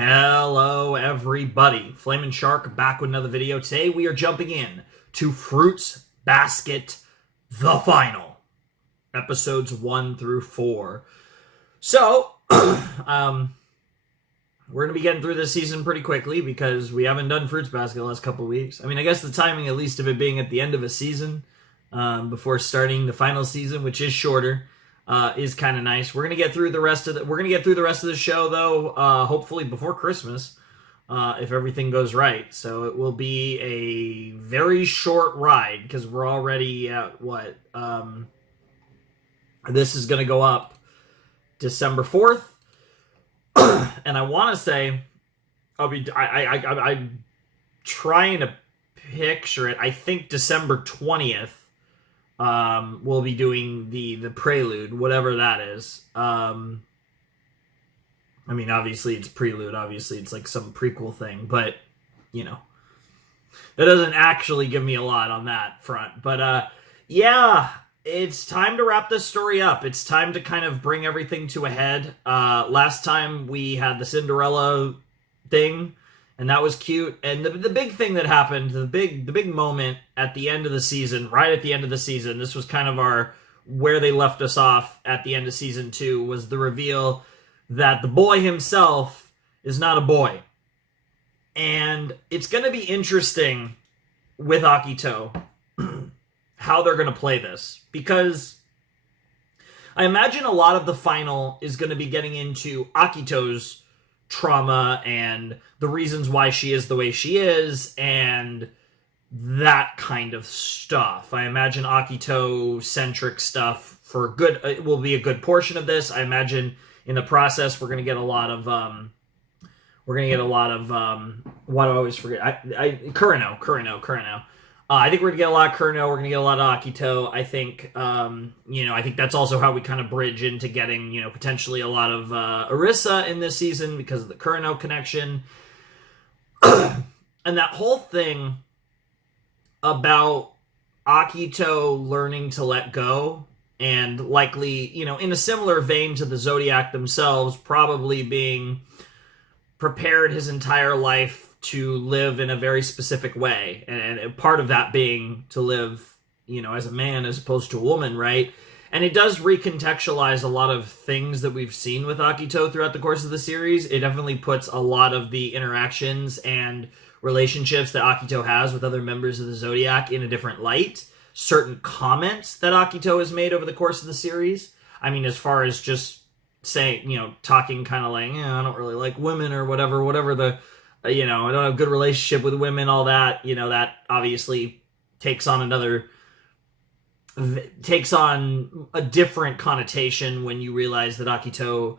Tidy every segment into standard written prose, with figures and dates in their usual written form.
Hello everybody, Flamin' Shark back with another video. Today we are jumping in to Fruits Basket, the final. Episodes 1 through 4. So, we're going to be getting through this season pretty quickly because we haven't done Fruits Basket the last couple of weeks. I mean, I guess the timing at least of it being at the end of a season before starting the final season, which is shorter. Is kind of nice. We're gonna get through the rest of the show though, hopefully before Christmas, if everything goes right. So it will be a very short ride because we're already at what? This is gonna go up December 4th, and I want to say I'm trying to picture it. I think December 20th. We'll be doing the prelude, whatever that is. I mean, obviously it's prelude. Obviously it's like some prequel thing, but you know, that doesn't actually give me a lot on that front. But yeah, it's time to wrap this story up. It's time to kind of bring everything to a head. Last time we had the Cinderella thing, and that was cute. And the big thing that happened, the big moment at the end of the season, right at the end of the season, this was kind of where they left us off at the end of season 2, was the reveal that the boy himself is not a boy. And it's going to be interesting with Akito how they're going to play this, because I imagine a lot of the final is going to be getting into Akito's trauma and the reasons why she is the way she is and that kind of stuff. I imagine Akito-centric stuff for good it will be a good portion of this. I imagine in the process we're going to get a lot of why do I always forget? Kureno. I think we're going to get a lot of Kureno. We're going to get a lot of Akito. I think, I think that's also how we kind of bridge into getting, potentially a lot of Arisa in this season because of the Kureno connection. And that whole thing about Akito learning to let go and likely, in a similar vein to the Zodiac themselves, probably being prepared his entire life to live in a very specific way, and part of that being to live, as a man as opposed to a woman, right? And it does recontextualize a lot of things that we've seen with Akito throughout the course of the series. It definitely puts a lot of the interactions and relationships that Akito has with other members of the Zodiac in a different light. Certain comments that Akito has made over the course of the series, I mean, as far as just saying, talking kind of like, I don't really like women or whatever the I don't have a good relationship with women, all that, that obviously takes on a different connotation when you realize that Akito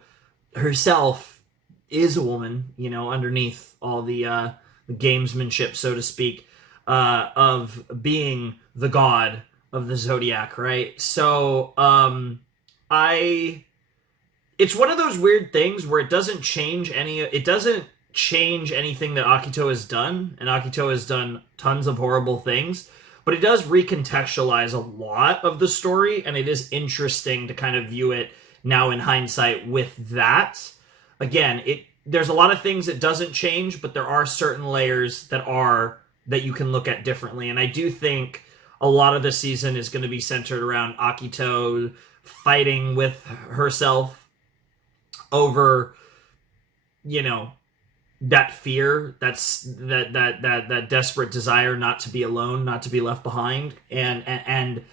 herself is a woman, underneath all the gamesmanship, so to speak, of being the god of the Zodiac, right? So, it's one of those weird things where it doesn't change anything that Akito has done, and Akito has done tons of horrible things, but it does recontextualize a lot of the story, and it is interesting to kind of view it now in hindsight with that. Again, there's a lot of things it doesn't change, but there are certain layers that you can look at differently, and I do think a lot of the season is going to be centered around Akito fighting with herself over, that fear, that desperate desire not to be alone, not to be left behind, and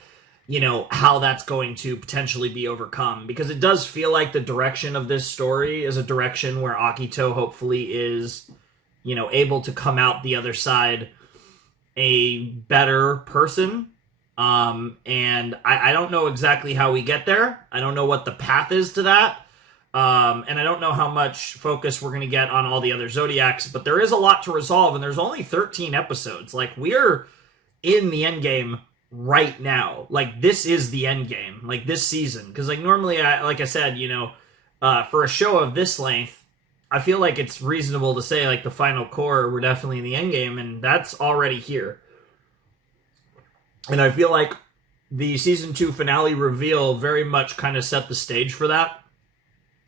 how that's going to potentially be overcome. Because it does feel like the direction of this story is a direction where Akito hopefully is, able to come out the other side a better person. And I don't know exactly how we get there. I don't know what the path is to that. And I don't know how much focus we're going to get on all the other Zodiacs, but there is a lot to resolve, and there's only 13 episodes. Like, we're in the Endgame right now. Like, this is the Endgame, like, this season. Because, like, normally, like I said, for a show of this length, I feel like it's reasonable to say, like, the final core, we're definitely in the Endgame, and that's already here. And I feel like the Season 2 finale reveal very much kind of set the stage for that.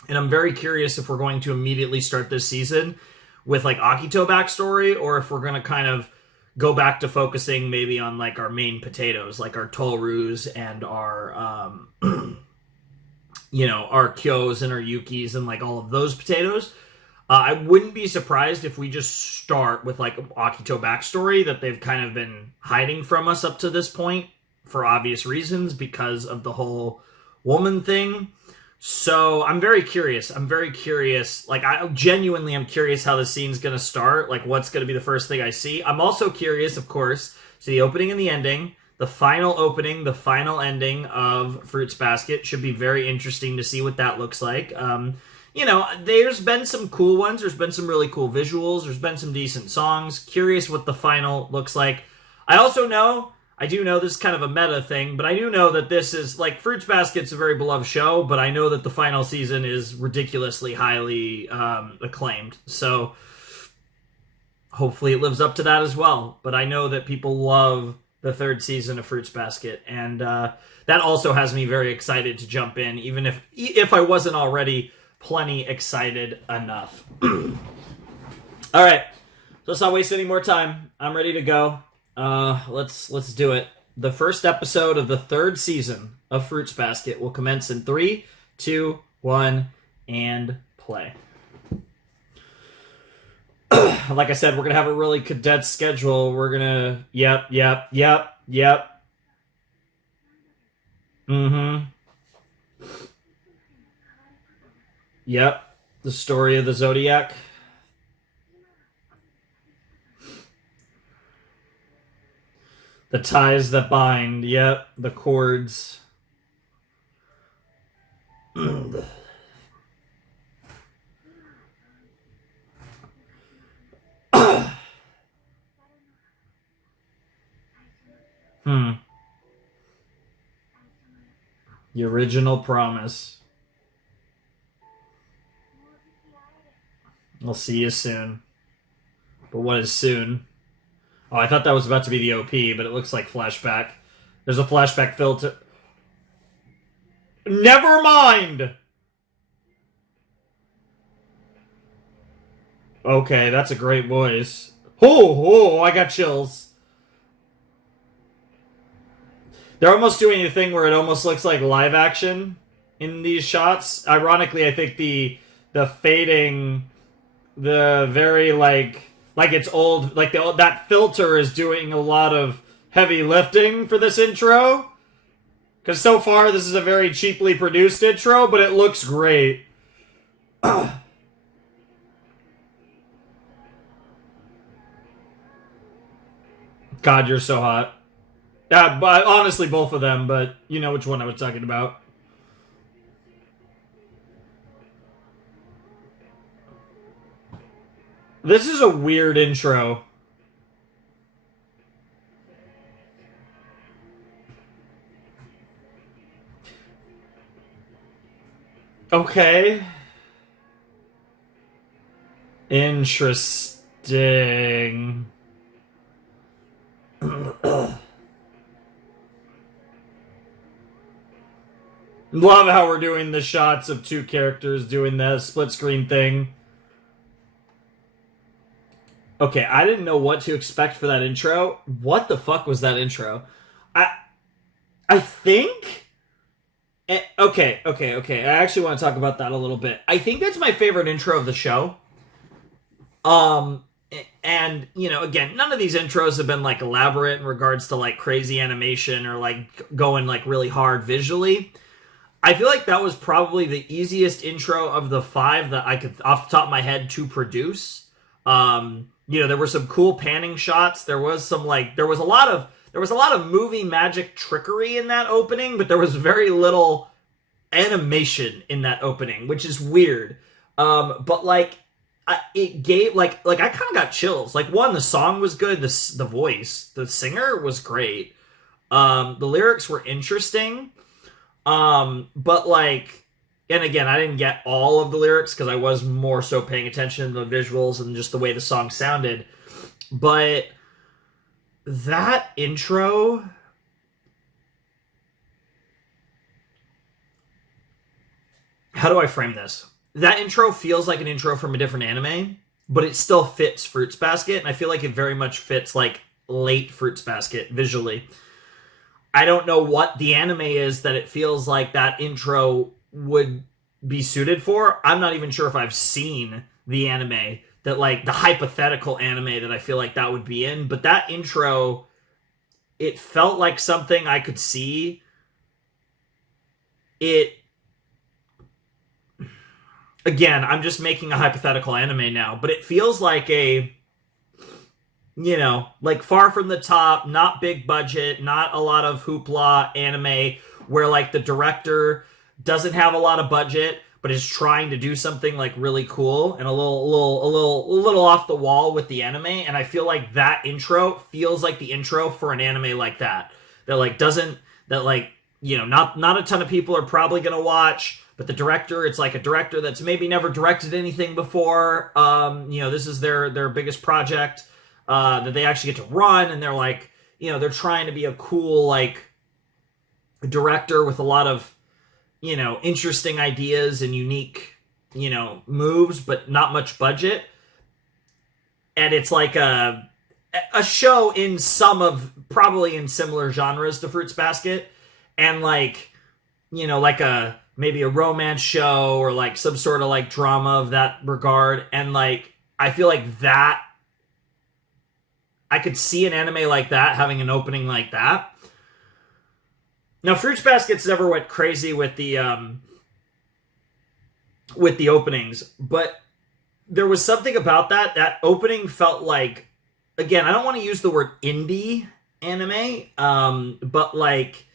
And I'm very curious if we're going to immediately start this season with like Akito backstory, or if we're going to kind of go back to focusing maybe on like our main potatoes, like our Tohrus and our, our Kyos and our Yukis and like all of those potatoes. I wouldn't be surprised if we just start with like Akito backstory that they've kind of been hiding from us up to this point for obvious reasons because of the whole woman thing. So I'm very curious. Like, I'm curious how the scene's going to start. Like, what's going to be the first thing I see. I'm also curious, of course, to the opening and the ending. The final opening, the final ending of Fruits Basket should be very interesting to see what that looks like. There's been some cool ones. There's been some really cool visuals. There's been some decent songs. Curious what the final looks like. I do know this is kind of a meta thing, but I do know that this is, like, Fruits Basket's a very beloved show, but I know that the final season is ridiculously highly acclaimed. So hopefully it lives up to that as well. But I know that people love the third season of Fruits Basket, and that also has me very excited to jump in, even if I wasn't already plenty excited enough. All right, so let's not waste any more time. I'm ready to go. Let's do it. The first episode of the third season of Fruits Basket will commence in 3, 2, 1, and play. Like I said, we're gonna have a really condensed schedule. We're gonna yep. Yep. The story of the Zodiac. The ties that bind. Yep. The cords. The original promise. I'll see you soon. But what is soon? Oh, I thought that was about to be the OP, but it looks like flashback. There's a flashback filter. Never mind! Okay, that's a great voice. Oh, I got chills. They're almost doing a thing where it almost looks like live action in these shots. Ironically, I think the fading, the very like it's old, like that filter is doing a lot of heavy lifting for this intro. Because so far, this is a very cheaply produced intro, but it looks great. God, you're so hot. But honestly, both of them, but you know which one I was talking about. This is a weird intro. Okay. Interesting. Love how we're doing the shots of two characters doing the split screen thing. Okay, I didn't know what to expect for that intro. What the fuck was that intro? I think... Okay. I actually want to talk about that a little bit. I think that's my favorite intro of the show. And, again, none of these intros have been, like, elaborate in regards to, like, crazy animation or, like, going, like, really hard visually. I feel like that was probably the easiest intro of the 5 that I could, off the top of my head, to produce. There were some cool panning shots. There was a lot of movie magic trickery in that opening, but there was very little animation in that opening, which is weird. But it gave I kind of got chills. Like, one, the song was good. The voice, the singer was great. The lyrics were interesting. But and again, I didn't get all of the lyrics because I was more so paying attention to the visuals and just the way the song sounded. But that intro, how do I frame this? that intro feels like an intro from a different anime, but it still fits Fruits Basket, and I feel like it very much fits like late Fruits Basket visually. I don't know what the anime is that it feels like that intro would be suited for. I'm not even sure if I've seen the anime that, like, the hypothetical anime that I feel like that would be in, but that intro, it felt like something I could see. It, again, I'm just making a hypothetical anime now, but it feels like a, you know, like Far From the Top, not big budget, not a lot of hoopla anime where like the director doesn't have a lot of budget but is trying to do something like really cool and a little off the wall with the anime. And I feel like that intro feels like the intro for an anime like that. That like doesn't, that like, you know, not a ton of people are probably gonna watch, but the director, it's like a director that's maybe never directed anything before. You know, this is their biggest project that they actually get to run, and they're like, you know, they're trying to be a cool like director with a lot of, you know, interesting ideas and unique, you know, moves, but not much budget. And it's like a show in some of, probably in similar genres to Fruits Basket, and like, you know, like a maybe a romance show or like some sort of like drama of that regard. And like I feel like that I could see an anime like that having an opening like that. Now, Fruits Basket's never went crazy with the openings, but there was something about that opening felt like, again, I don't want to use the word indie anime, but like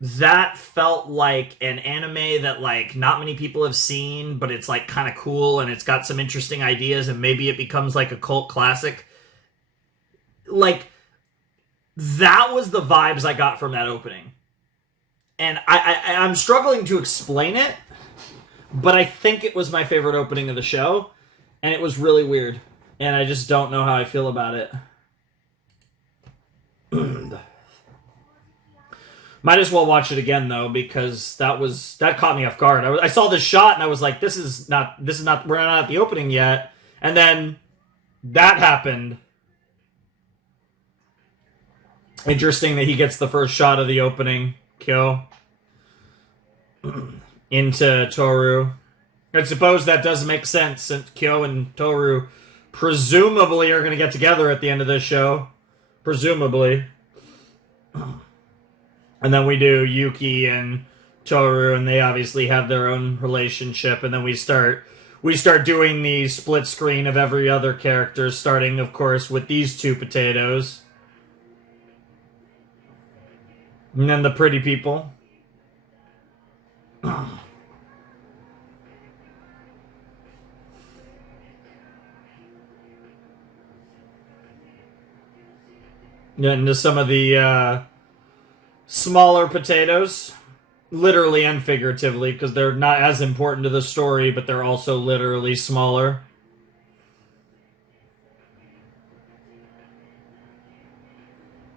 that felt like an anime that like not many people have seen, but it's like kind of cool and it's got some interesting ideas and maybe it becomes like a cult classic. Like, that was the vibes I got from that opening. And I'm struggling to explain it, but I think it was my favorite opening of the show, and it was really weird. And I just don't know how I feel about it. Might as well watch it again though, because that caught me off guard. I saw this shot and I was like, this is not, we're not at the opening yet. And then that happened. Interesting that he gets the first shot of the opening, Kyo, into Tohru. I suppose that does make sense, since Kyo and Tohru presumably are going to get together at the end of this show. Presumably. And then we do Yuki and Tohru, and they obviously have their own relationship, and then we start doing the split screen of every other character, starting, of course, with these two potatoes. And then the pretty people. Into some of the smaller potatoes. Literally and figuratively, because they're not as important to the story, but they're also literally smaller.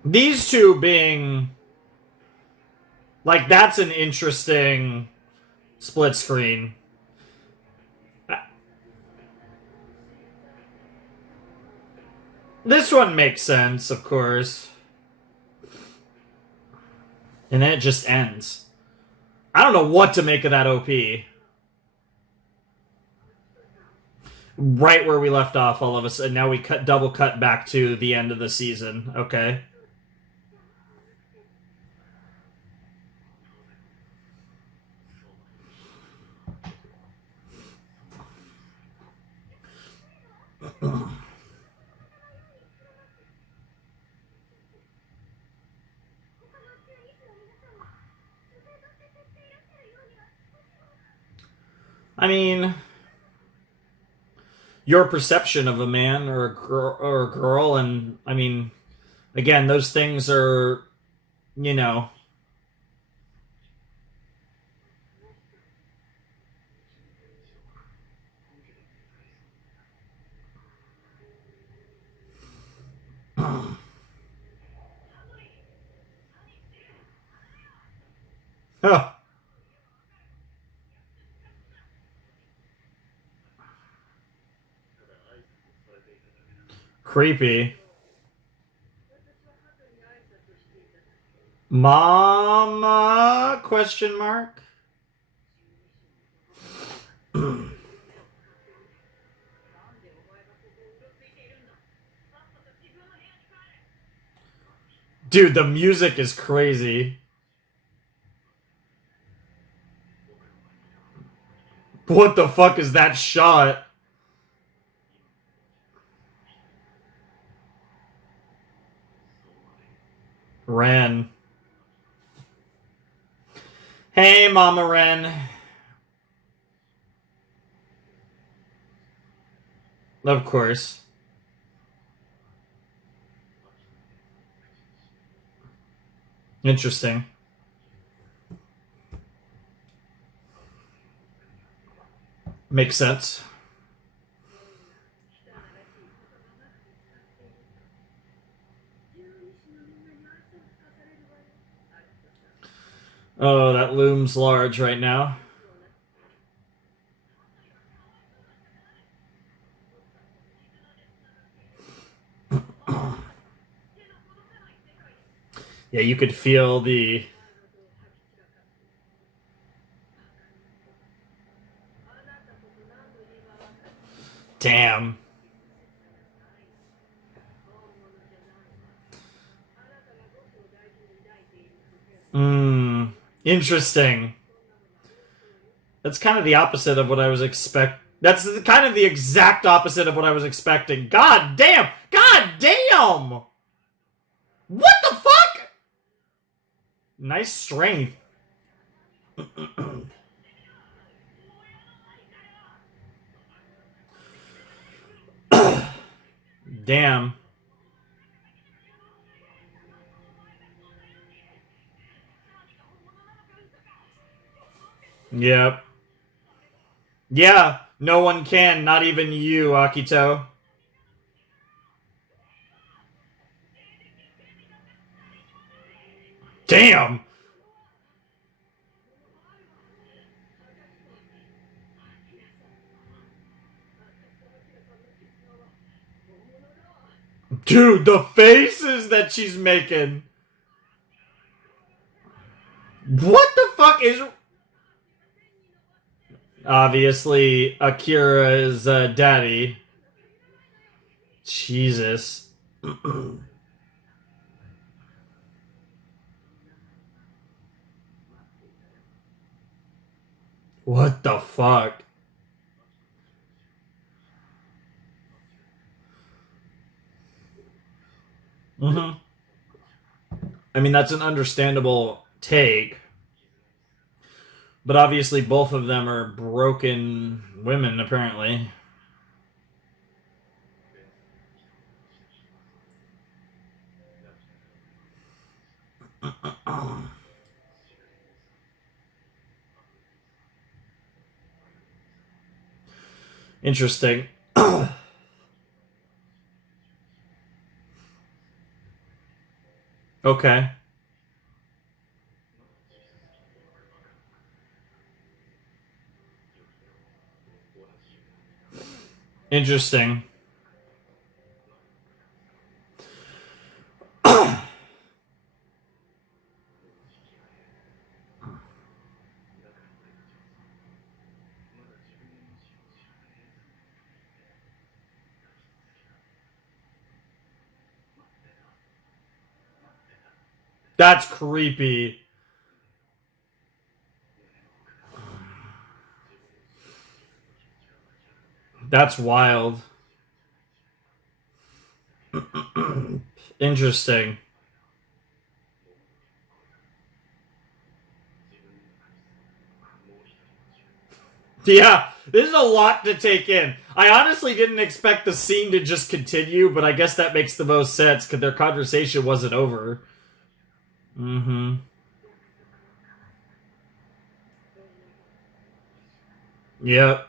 These two being... like, that's an interesting split screen. This one makes sense, of course. And then it just ends. I don't know what to make of that OP. Right where we left off, all of a sudden. Now we double cut back to the end of the season. Okay. I mean, your perception of a man or a girl, and I mean, again, those things are, you know, huh. Creepy. Mama? Question mark. Dude, the music is crazy. What the fuck is that shot? Ren. Hey, Mama Ren. Of course. Interesting. Makes sense. Oh, that looms large right now. Yeah, you could feel the... Damn. Interesting. That's kind of the opposite of what I was That's kind of the exact opposite of what I was expecting. God damn! God damn! What the fuck? Nice strength. Damn. Yep. Yeah, no one can, not even you, Akito. Damn! Dude, the faces that she's making. What the fuck is... Obviously, Akira is daddy. Jesus. What the fuck? I mean, that's an understandable take. But obviously both of them are broken women, apparently. Interesting. Okay. Interesting. That's creepy. That's wild. Interesting. Yeah, this is a lot to take in. I honestly didn't expect the scene to just continue, but I guess that makes the most sense because their conversation wasn't over. Mm-hmm. Yep.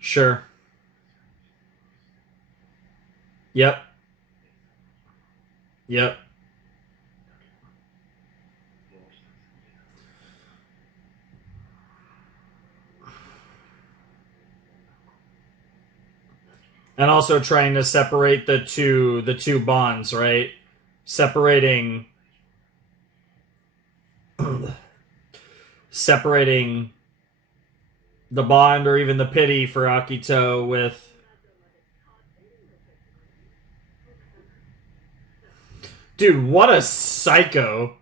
Sure. Yep. Yep. And also trying to separate the two bonds, right? Separating separating the bond or even the pity for Akito with... Dude, what a psycho.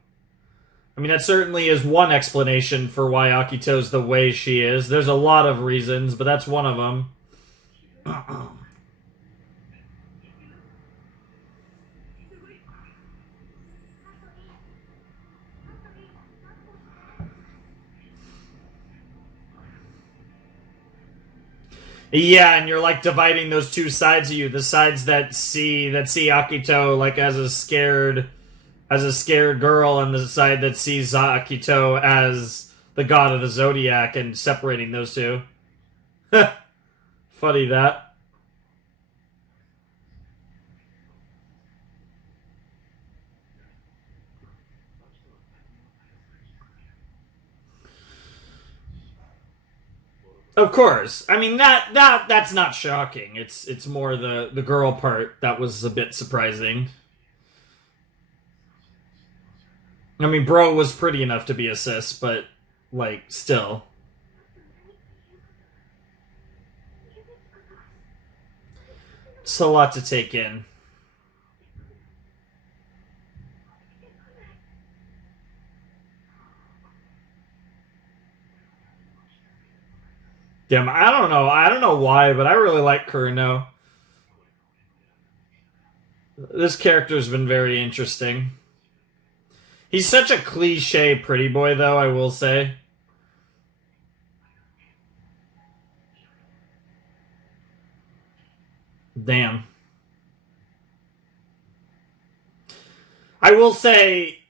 I mean, that certainly is one explanation for why Akito's the way she is. There's a lot of reasons, but that's one of them. Yeah, and you're like dividing those two sides of you, the sides that see Akito like as a scared girl, and the side that sees Akito as the god of the Zodiac, and separating those two. Funny that. Of course. I mean that's not shocking. It's more the girl part that was a bit surprising. I mean, bro was pretty enough to be a sis, but like still. It's a lot to take in. Damn, I don't know. I don't know why, but I really like Kureno. This character's been very interesting. He's such a cliche pretty boy, though, I will say. Damn. I will say,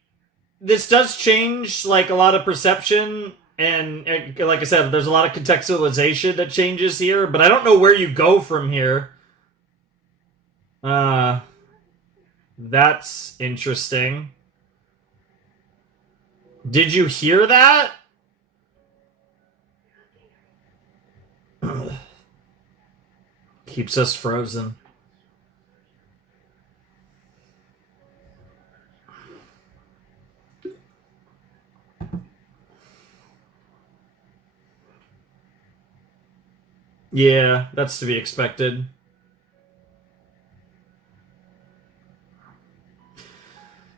this does change, like, a lot of perception, and like I said, there's a lot of contextualization that changes here, but I don't know where you go from here. That's interesting. Did you hear that? Keeps us frozen. Yeah, that's to be expected.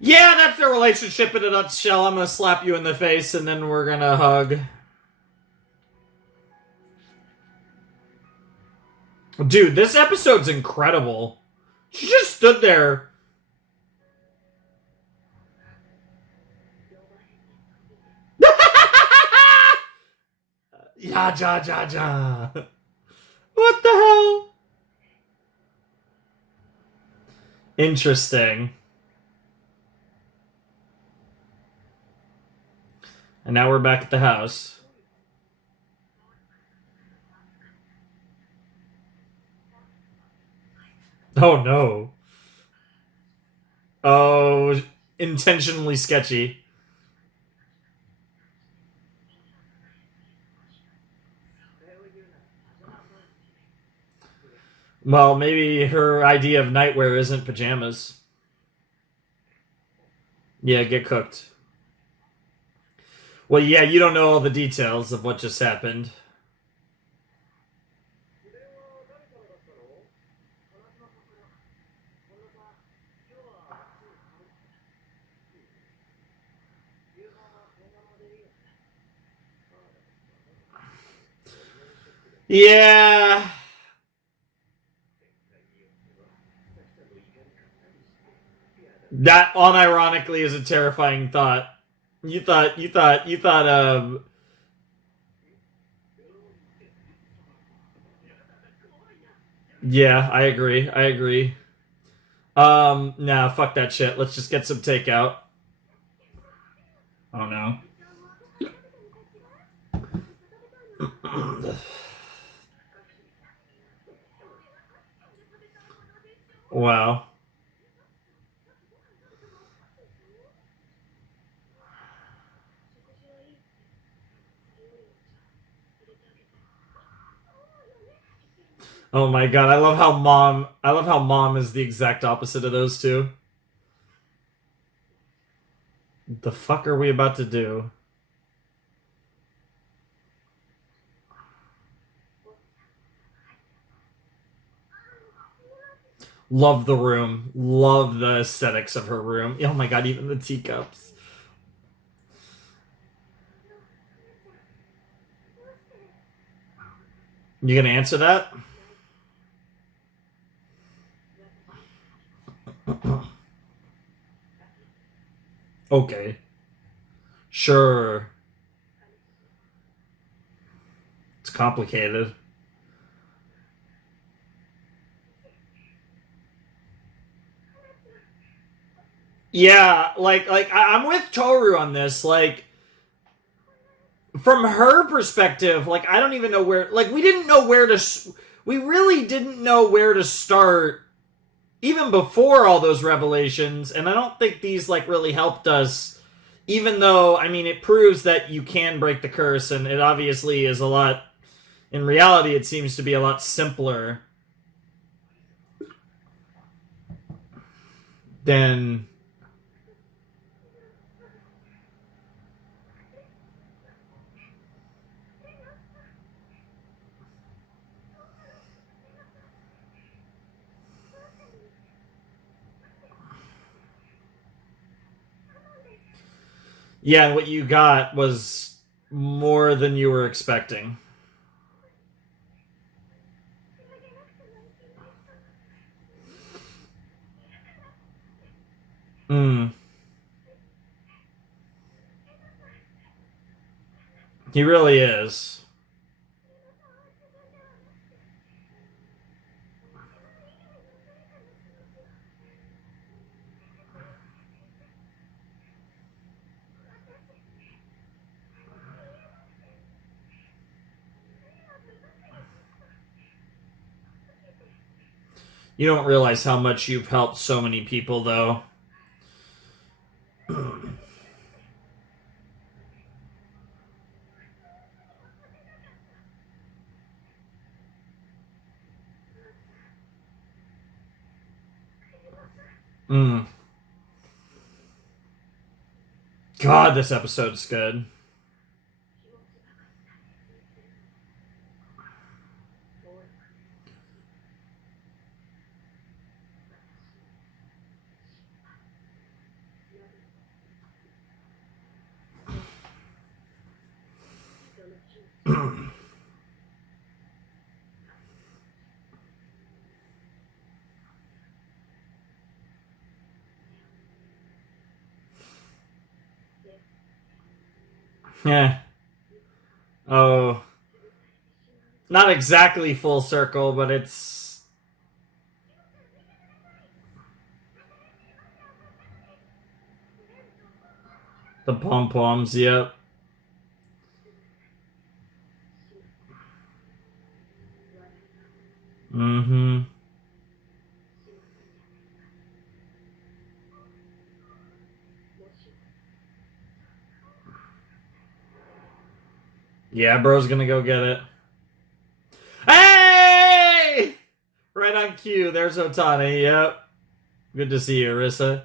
Yeah, that's their relationship in a nutshell. I'm gonna slap you in the face and then we're gonna hug. Dude, this episode's incredible. She just stood there. Ja, ja, ja, ja. What the hell? Interesting. And now we're back at the house. Oh no. Oh, intentionally sketchy. Well, maybe her idea of nightwear isn't pajamas. Yeah, get cooked. Well, yeah, you don't know all the details of what just happened. Yeah. That unironically is a terrifying thought. You thought, yeah, I agree. Nah, fuck that shit. Let's just get some takeout. Oh no. Wow. Oh my god, I love how mom is the exact opposite of those two. The fuck are we about to do? Love the room. Love the aesthetics of her room. Oh my god, even the teacups. You gonna answer that? Okay. Sure. It's complicated. Yeah, I'm with Tohru on this. Like, from her perspective, like I don't even know where. Like, we didn't know where to. We really didn't know where to start, even before all those revelations. And I don't think these like really helped us. Even though, I mean, it proves that you can break the curse, and it obviously is a lot. In reality, it seems to be a lot simpler than. Yeah, what you got was more than you were expecting. Hmm. He really is. You don't realize how much you've helped so many people, though. Mm. God, this episode's good. Yeah. Oh. Not exactly full circle, but it's. The pom poms, yep. Mm hmm. Yeah, bro's gonna go get it. Hey! Right on cue. There's Otani, yep. Good to see you, Arisa.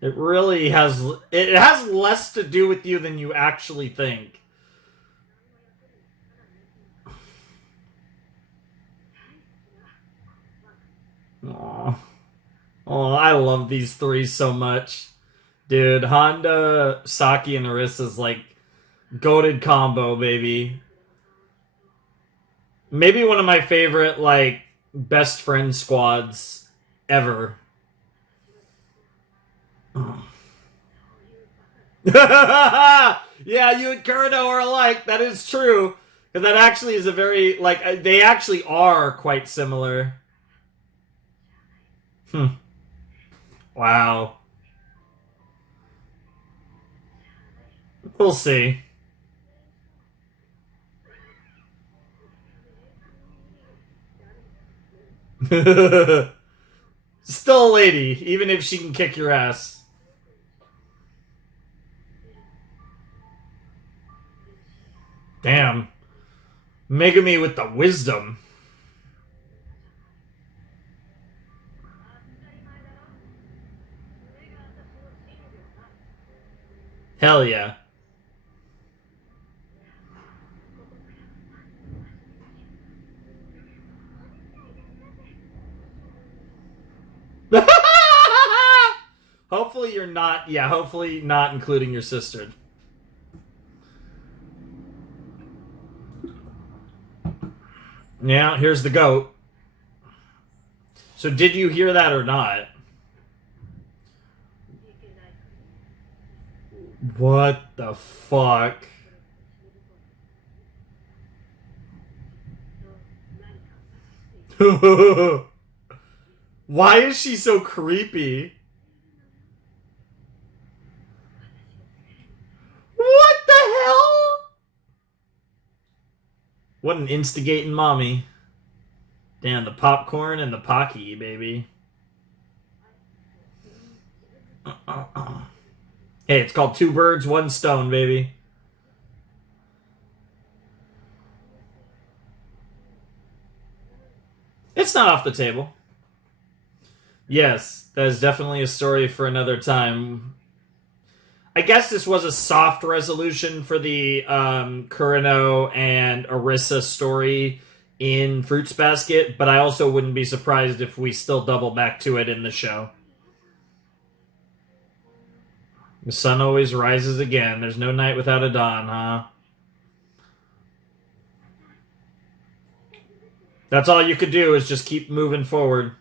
It really has. It has less to do with you than you actually think. Aww. Oh, I love these three so much. Dude, Honda, Saki, and Arisa's like goated combo, baby. Maybe one of my favorite, like, best friend squads ever. Yeah, you and Kureno are alike. That is true. Because that actually is a very, like, they actually are quite similar. Hmm. Wow. We'll see. Still a lady, even if she can kick your ass. Damn. Megumi with the wisdom. Hell yeah. Hopefully you're not, yeah, hopefully not including your sister. Yeah, here's the goat. So did you hear that or not? What the fuck? Why is she so creepy? What the hell? What an instigating mommy. Damn, the popcorn and the Pocky, baby. Hey, it's called Two Birds, One Stone, baby. It's not off the table. Yes, that is definitely a story for another time. I guess this was a soft resolution for the Kureno and Arisa story in Fruits Basket, but I also wouldn't be surprised if we still double back to it in the show. The sun always rises again. There's no night without a dawn, huh? That's all you could do is just keep moving forward.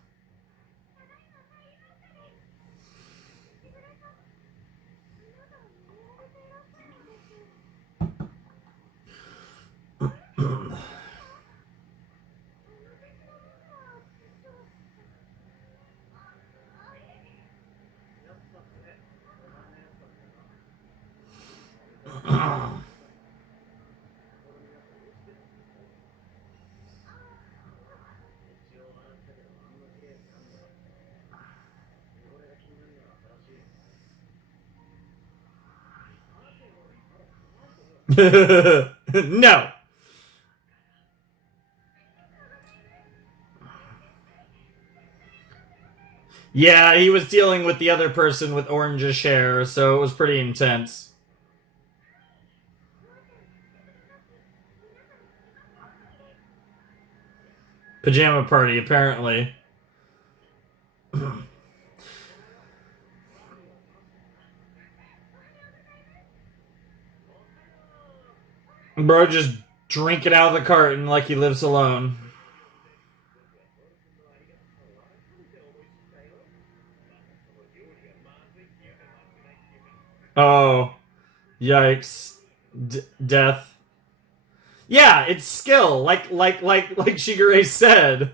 No. Yeah, he was dealing with the other person with orangish hair, so it was pretty intense. Pajama party, apparently. Bro just drinking out of the carton like he lives alone. Oh, yikes! Death. Yeah, it's skill, like Shigure said.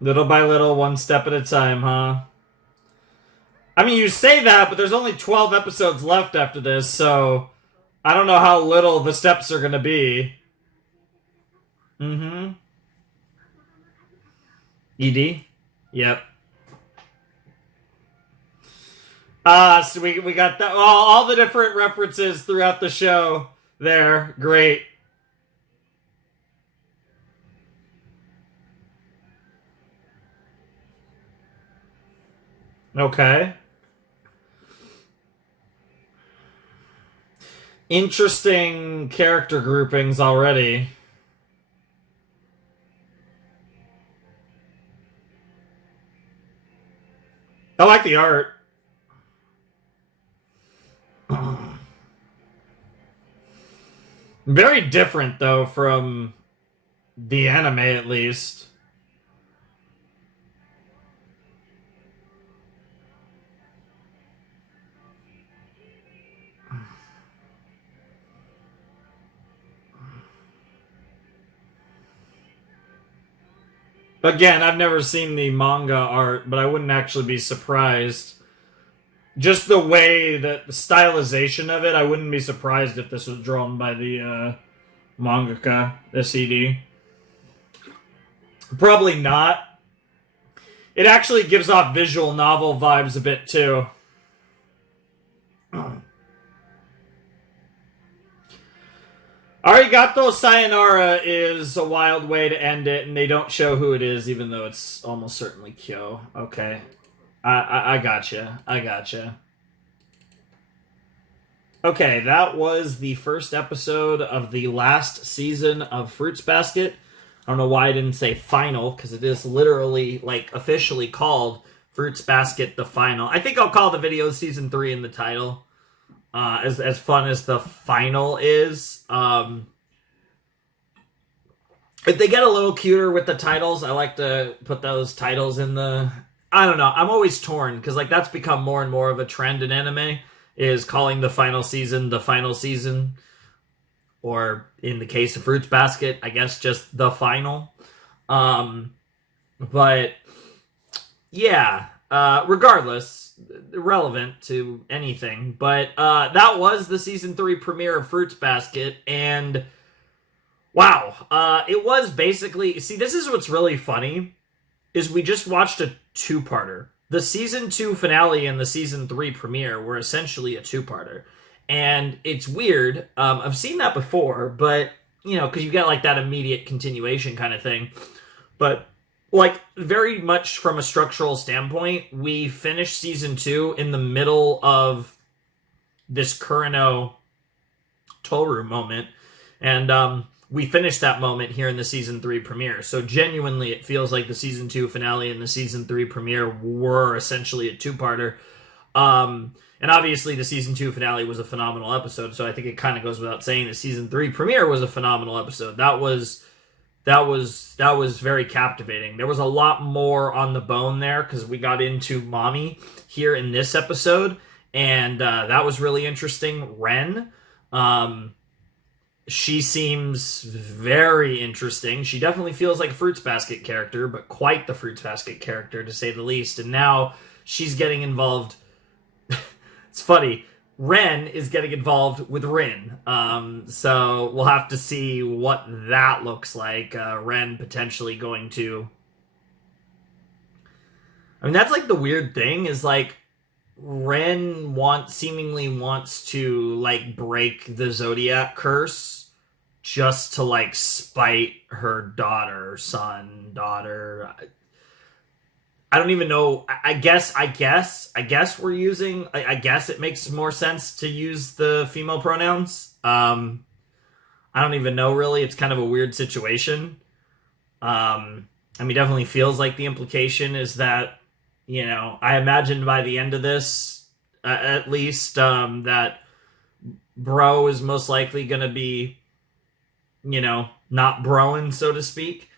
Little by little, one step at a time, huh? I mean, you say that, but there's only 12 episodes left after this, so I don't know how little the steps are gonna be. Mm-hmm. ED? Yep. So we got all the different references throughout the show there. Great. Okay. Interesting character groupings already. I like the art. Very different, though, from the anime, at least. Again, I've never seen the manga art, but I wouldn't actually be surprised. Just the way that the stylization of it, I wouldn't be surprised if this was drawn by the mangaka, SED. Probably not. It actually gives off visual novel vibes a bit, too. Arigato sayonara is a wild way to end it, and they don't show who it is, even though it's almost certainly Kyo. Okay. I gotcha. I gotcha. Okay, that was the first episode of the last season of Fruits Basket. I don't know why I didn't say final, because it is literally, like, officially called Fruits Basket the Final. I think I'll call the video Season 3 in the title. As fun as the final is. If they get a little cuter with the titles, I like to put those titles in the... I don't know. I'm always torn, because like that's become more and more of a trend in anime, is calling the final season the final season. Or in the case of Fruits Basket, I guess just the final. But yeah, regardless, irrelevant to anything. But that was the season 3 premiere of Fruits Basket, and wow, it was basically... See, this is what's really funny, is we just watched a two-parter. The season 2 finale and the season 3 premiere were essentially a two-parter. And it's weird. I've seen that before, but, you know, because you get like that immediate continuation kind of thing. But, like, very much from a structural standpoint, we finished season 2 in the middle of this Kureno Tohru moment. And we finished that moment here in the season 3 premiere. So genuinely, it feels like the season 2 finale and the season 3 premiere were essentially a two-parter. And obviously the season 2 finale was a phenomenal episode, so I think it kind of goes without saying the season 3 premiere was a phenomenal episode. That was very captivating. There was a lot more on the bone there, because we got into Mommy here in this episode, and that was really interesting. Ren, she seems very interesting. She definitely feels like a Fruits Basket character, but quite the Fruits Basket character, to say the least. And now she's getting involved... It's funny. Ren is getting involved with Rin. So we'll have to see what that looks like. Ren potentially going to... I mean, that's like the weird thing, is like Ren seemingly wants to like break the Zodiac curse just to like spite her daughter. I don't even know. I guess we're using... I guess it makes more sense to use the female pronouns. I don't even know, really. It's kind of a weird situation. I mean, definitely feels like the implication is that, you know, I imagine by the end of this, at least, that Bro is most likely going to be, you know, not broing, so to speak.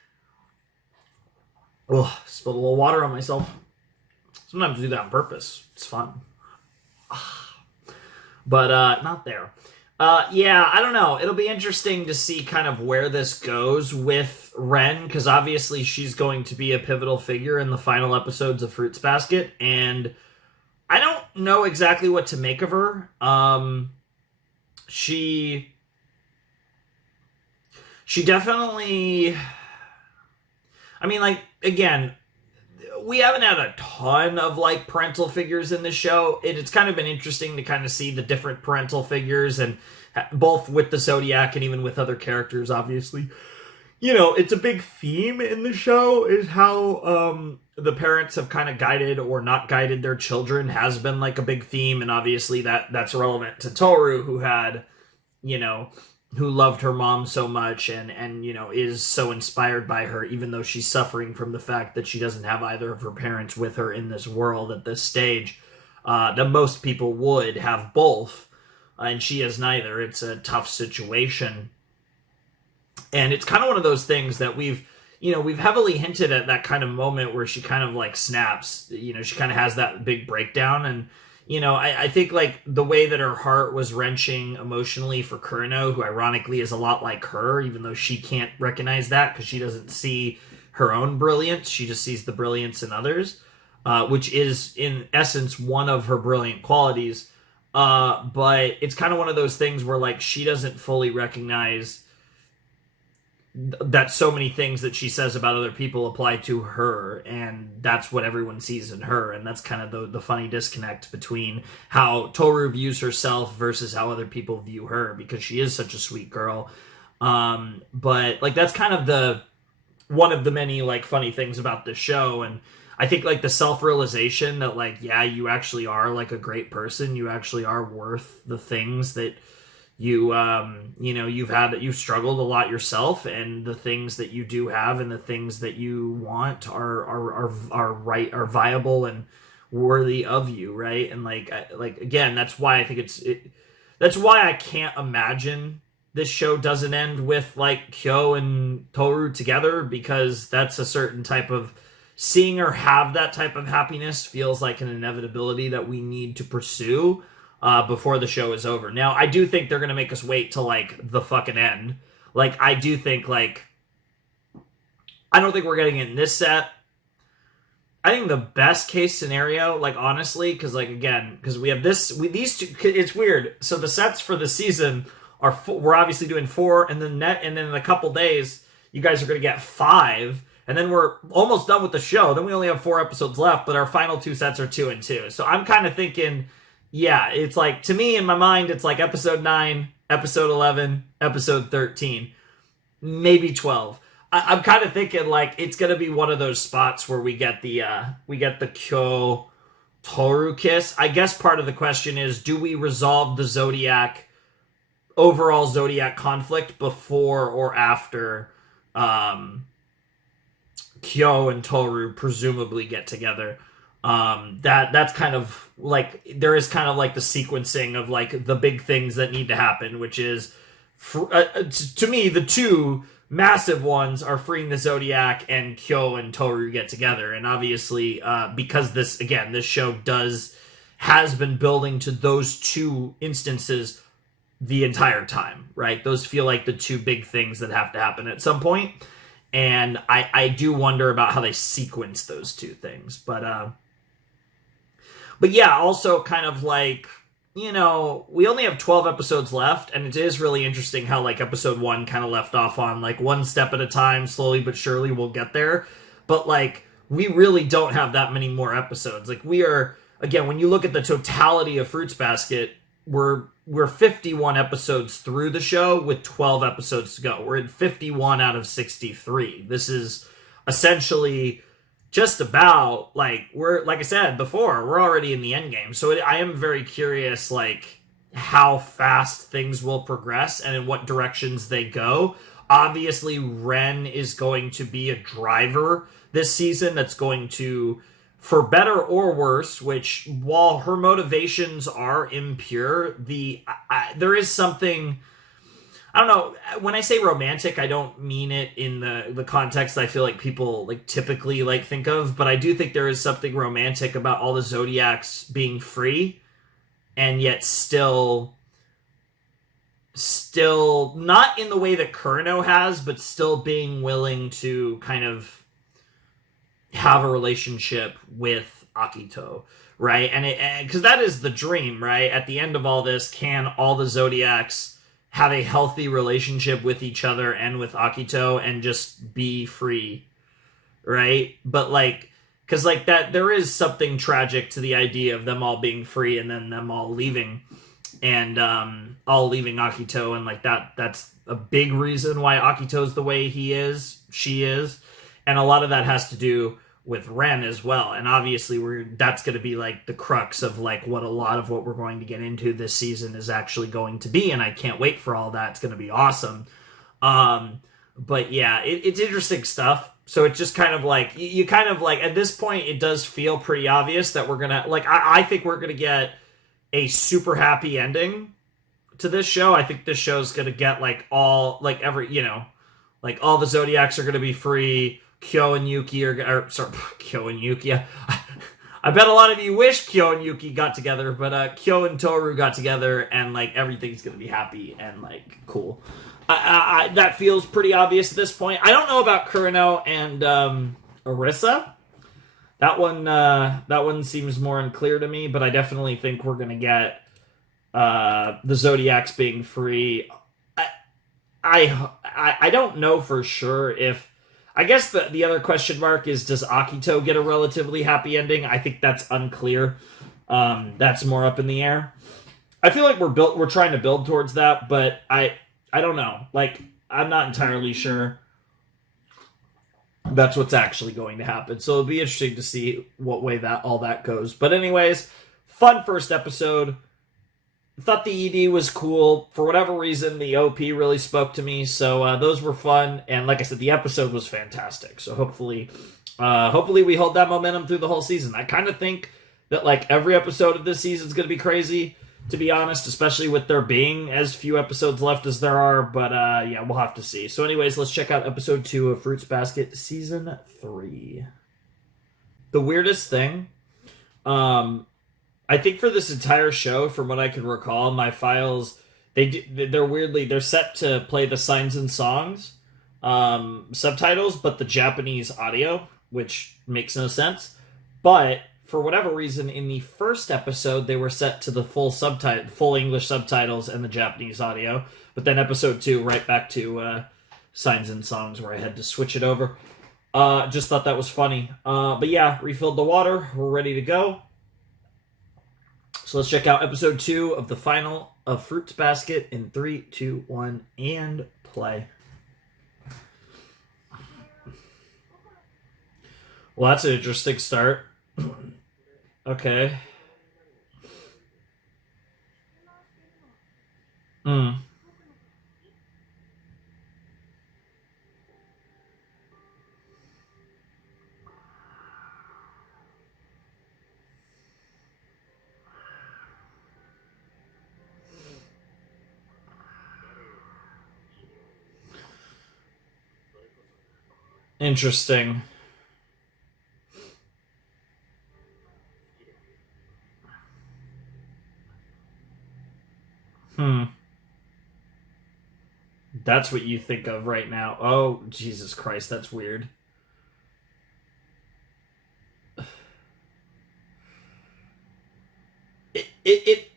Ugh, spilled a little water on myself. Sometimes I do that on purpose. It's fun. But, not there. Yeah, I don't know. It'll be interesting to see kind of where this goes with Ren, because obviously she's going to be a pivotal figure in the final episodes of Fruits Basket, and I don't know exactly what to make of her. She definitely... I mean, like, again, we haven't had a ton of, like, parental figures in this show. It's kind of been interesting to kind of see the different parental figures, and both with the Zodiac and even with other characters, obviously. You know, it's a big theme in the show, is how the parents have kind of guided or not guided their children has been, like, a big theme, and obviously that's relevant to Tohru, who had, you know... who loved her mom so much and, you know, is so inspired by her, even though she's suffering from the fact that she doesn't have either of her parents with her in this world at this stage. That most people would have both, and she has neither. It's a tough situation. And it's kind of one of those things that we've heavily hinted at, that kind of moment where she kind of, like, snaps. You know, she kind of has that big breakdown, and... You know, I think, like, the way that her heart was wrenching emotionally for Kureno, who ironically is a lot like her, even though she can't recognize that because she doesn't see her own brilliance. She just sees the brilliance in others, which is, in essence, one of her brilliant qualities. But it's kind of one of those things where, like, she doesn't fully recognize that so many things that she says about other people apply to her, and that's what everyone sees in her, and that's kind of the funny disconnect between how Tohru views herself versus how other people view her, because she is such a sweet girl. But like that's kind of the one of the many like funny things about this show, and I think like the self-realization that like, yeah, you actually are like a great person, you actually are worth the things that you you've struggled a lot yourself, and the things that you do have and the things that you want are viable and worthy of you, right? And like again, that's why I think that's why I can't imagine this show doesn't end with like Kyo and Tohru together, because that's a certain type of seeing her have that type of happiness feels like an inevitability that we need to pursue before the show is over. Now, I do think they're going to make us wait till, like, the fucking end. Like, I do think, like, I don't think we're getting it in this set. I think the best case scenario, like, honestly, because, like, again, because we have these two, it's weird. So the sets for the season are, we're obviously doing 4, and then in a couple days, you guys are going to get 5, and then we're almost done with the show. Then we only have 4 episodes left, but our final 2 sets are 2 and 2. So I'm kind of thinking, yeah, it's like, to me, in my mind, it's like episode 9, episode 11, episode 13, maybe 12. I'm kind of thinking, like, it's going to be one of those spots where we get the Kyo Tohru kiss. I guess part of the question is, do we resolve the overall Zodiac conflict before or after Kyo and Tohru presumably get together? That's kind of like, there is kind of like the sequencing of like the big things that need to happen, which is to me, the two massive ones are freeing the Zodiac and Kyo and Tohru get together. And obviously, because this show has been building to those two instances the entire time, right? Those feel like the two big things that have to happen at some point. And I do wonder about how they sequence those two things. But yeah, also kind of like, we only have 12 episodes left, and it is really interesting how like episode 1 kind of left off on like one step at a time, slowly but surely we'll get there. But like, we really don't have that many more episodes. Like, we are, again, when you look at the totality of Fruits Basket, we're 51 episodes through the show with 12 episodes to go. We're at 51 out of 63. This is essentially just about, like, like I said before, we're already in the Endgame. So I am very curious, like, how fast things will progress and in what directions they go. Obviously, Ren is going to be a driver this season that's going to, for better or worse, which, while her motivations are impure, there is something, I don't know, when I say romantic, I don't mean it in the context I feel like people like typically like think of, but I do think there is something romantic about all the Zodiacs being free, and yet still not in the way that Kureno has, but still being willing to kind of have a relationship with Akito, right? And because that is the dream, right? At the end of all this, can all the Zodiacs have a healthy relationship with each other and with Akito and just be free, right? But like, because like that, there is something tragic to the idea of them all being free and then them all leaving, and all leaving Akito, and like that's a big reason why Akito's the way she is, and a lot of that has to do with Ren as well. And obviously that's going to be like the crux of like what a lot of what we're going to get into this season is actually going to be, and I can't wait for all that. It's going to be awesome. But yeah, it's interesting stuff. So it's just kind of like, you kind of like, at this point, it does feel pretty obvious that we're gonna, like, I think we're gonna get a super happy ending to this show. I think this show's gonna get like all, like every, like all the Zodiacs are gonna be free. Kyo and Yuki Kyo and Yuki. I bet a lot of you wish Kyo and Yuki got together, but Kyo and Tohru got together, and like everything's gonna be happy and like cool. That feels pretty obvious at this point. I don't know about Kureno and Arisa. That one seems more unclear to me, but I definitely think we're gonna get the Zodiacs being free. I don't know for sure if. I guess the other question mark is, does Akito get a relatively happy ending? I think that's unclear. That's more up in the air. I feel like we're trying to build towards that, but I don't know. Like, I'm not entirely sure that's what's actually going to happen. So it'll be interesting to see what way that all that goes. But anyways, fun first episode. Thought the ED was cool. For whatever reason, the OP really spoke to me. So those were fun. And like I said, the episode was fantastic. So hopefully we hold that momentum through the whole season. I kind of think that like every episode of this season is going to be crazy, to be honest, especially with there being as few episodes left as there are. But yeah, we'll have to see. So anyways, let's check out episode 2 of Fruits Basket Season 3. The weirdest thing, I think for this entire show, from what I can recall, my files, they're set to play the signs and songs subtitles, but the Japanese audio, which makes no sense. But for whatever reason, in the first episode, they were set to the full English subtitles and the Japanese audio. But then episode 2, right back to signs and songs, where I had to switch it over. Just thought that was funny. But yeah, refilled the water. We're ready to go. So let's check out episode 2 of the final of Fruits Basket in 3, 2, 1, and play. Well, that's an interesting start. Okay. Interesting. That's what you think of right now. Oh, Jesus Christ, that's weird. It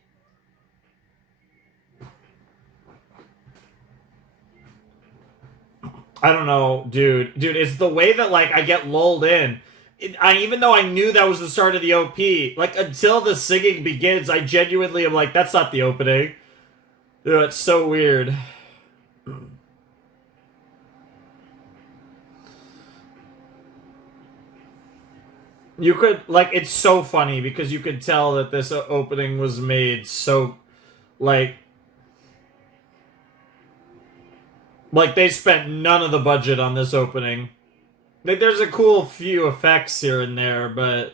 I don't know, dude. Dude, it's the way that, like, I get lulled in. Even though I knew that was the start of the OP, like, until the singing begins, I genuinely am like, that's not the opening. Dude, it's so weird. You could, like, it's so funny because you could tell that this opening was made so, like they spent none of the budget on this opening. Like, there's a cool few effects here and there, but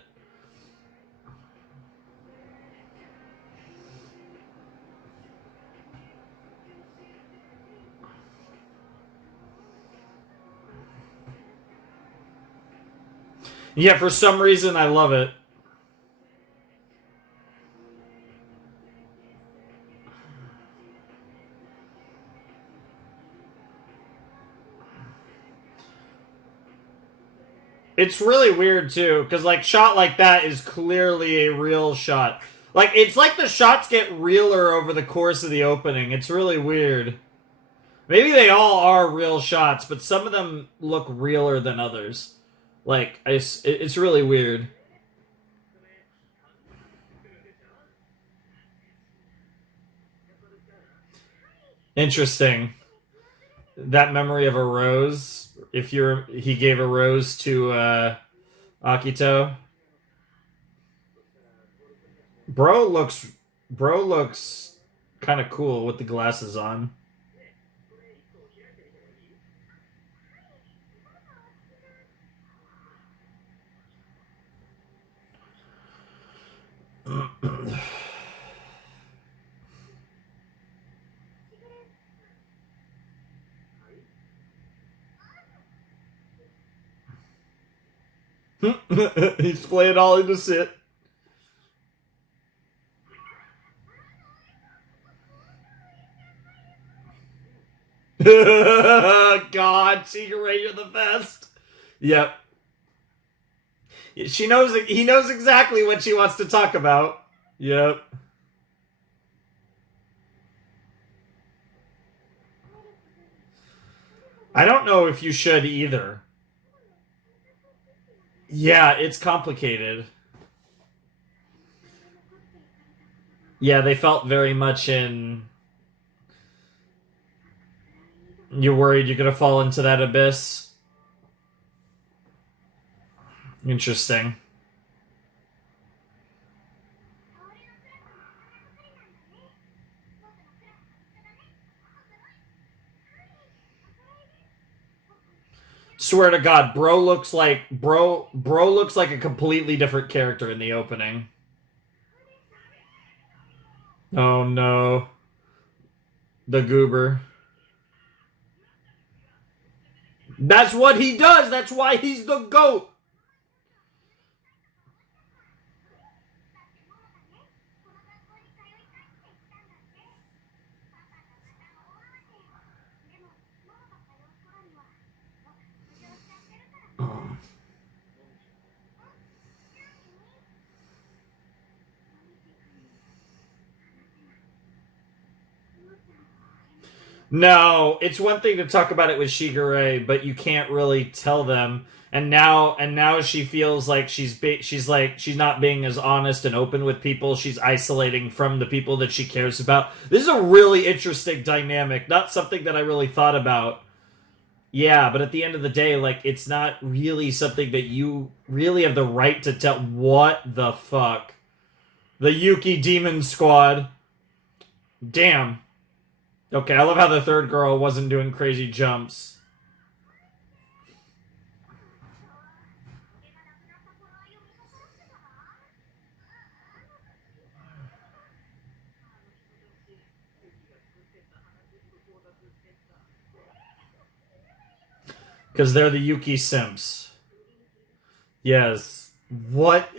yeah, for some reason I love it. It's really weird too, because like shot like that is clearly a real shot. Like, it's like the shots get realer over the course of the opening. It's really weird. Maybe they all are real shots, but some of them look realer than others. Like, it's really weird. Interesting. That memory of a rose. If he gave a rose to Akito. Bro looks kind of cool with the glasses on. He's playing all into sit. God, Shigure, you're the best. Yep. He knows exactly what she wants to talk about. Yep. I don't know if you should either. Yeah, it's complicated. Yeah, they felt very much in. You're worried you're gonna fall into that abyss? Interesting. Swear to God, bro looks like a completely different character in the opening. Oh no. The goober. That's what he does! That's why he's the GOAT! No, it's one thing to talk about it with Shigure, but you can't really tell them. And now she feels like she's not being as honest and open with people. She's isolating from the people that she cares about. This is a really interesting dynamic, not something that I really thought about. Yeah, but at the end of the day, like, it's not really something that you really have the right to tell. What the fuck? The Yuki Demon Squad. Damn. Okay, I love how the third girl wasn't doing crazy jumps. Because they're the Yuki simps. Yes. What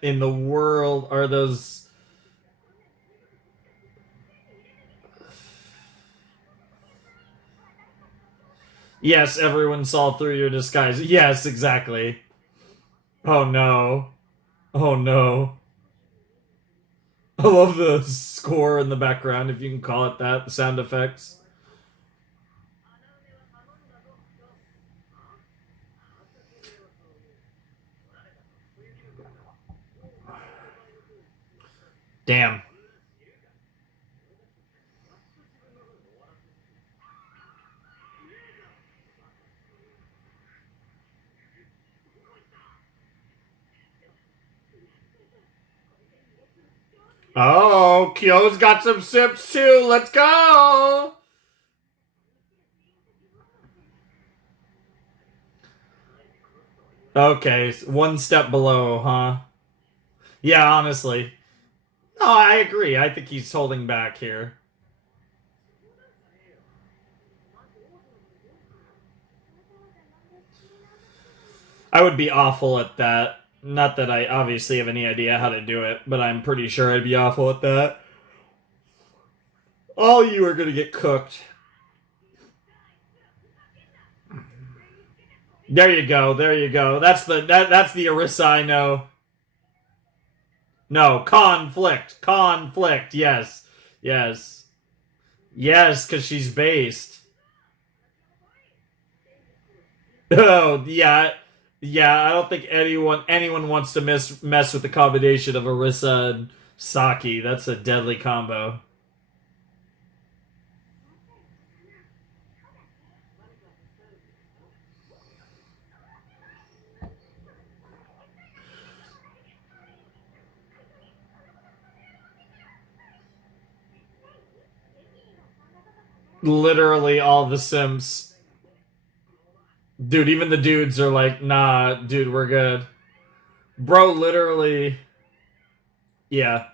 in the world are those? Yes, everyone saw through your disguise. Yes, exactly. Oh no. Oh no. I love the score in the background, if you can call it that, the sound effects. Damn. Oh, Kyo's got some sips too. Let's go. Okay, one step below, huh? Yeah, honestly. No, I agree. I think he's holding back here. I would be awful at that. Not that I obviously have any idea how to do it, but I'm pretty sure I'd be awful at that. All you are gonna get cooked. There you go. There you go. That's the Arisa I know. No, conflict. Conflict. Yes. Yes. Yes, because she's based. Oh, yeah. Yeah, I don't think anyone wants to mess with the combination of Arisa and Saki. That's a deadly combo. Literally all the Sims. Dude, even the dudes are like, nah, dude, we're good. Bro, literally. Yeah.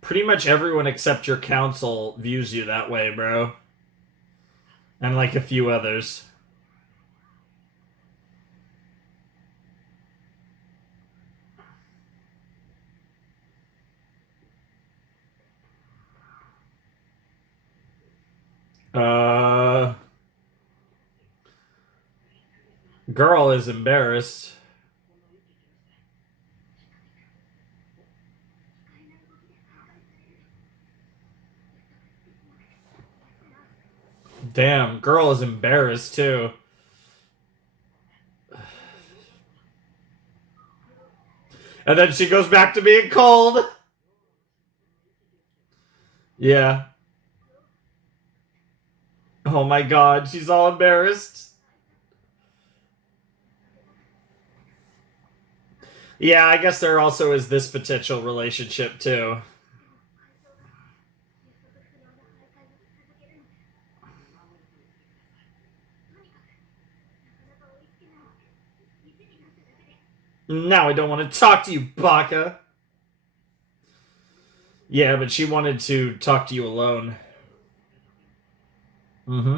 Pretty much everyone except your council views you that way, bro. And like a few others. Uh. Girl is embarrassed. Damn, girl is embarrassed too. And then she goes back to being cold. Yeah. Oh my god, she's all embarrassed. Yeah, I guess there also is this potential relationship too. Now I don't want to talk to you, Baka. Yeah, but she wanted to talk to you alone. Mm-hmm.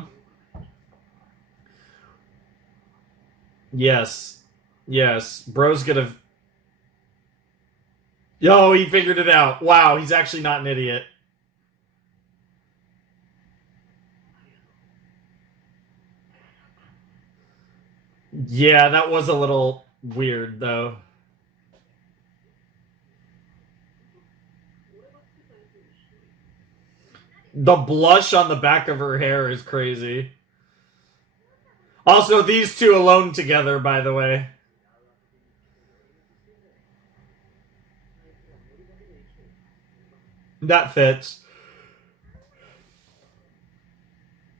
Yes. Yes. Bro's gonna... Yo, he figured it out. Wow, he's actually not an idiot. Yeah, that was a little weird, though. The blush on the back of her hair is crazy. Also, these two alone together, by the way. That fits.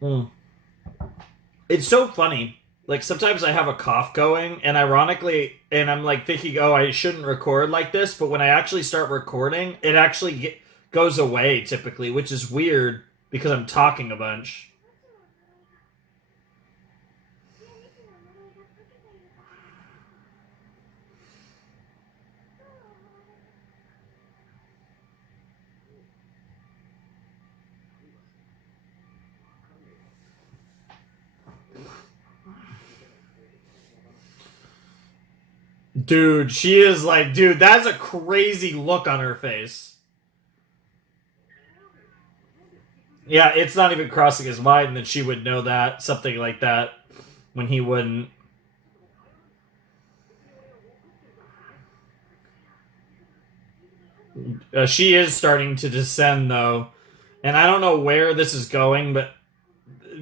Mm. It's so funny. Like, sometimes I have a cough going, and ironically, and I'm like thinking, oh, I shouldn't record like this, but when I actually start recording, it actually goes away typically, which is weird because I'm talking a bunch. Dude, she is like, dude, that's a crazy look on her face. Yeah, it's not even crossing his mind that she would know that, something like that, when he wouldn't. She is starting to descend, though. And I don't know where this is going, but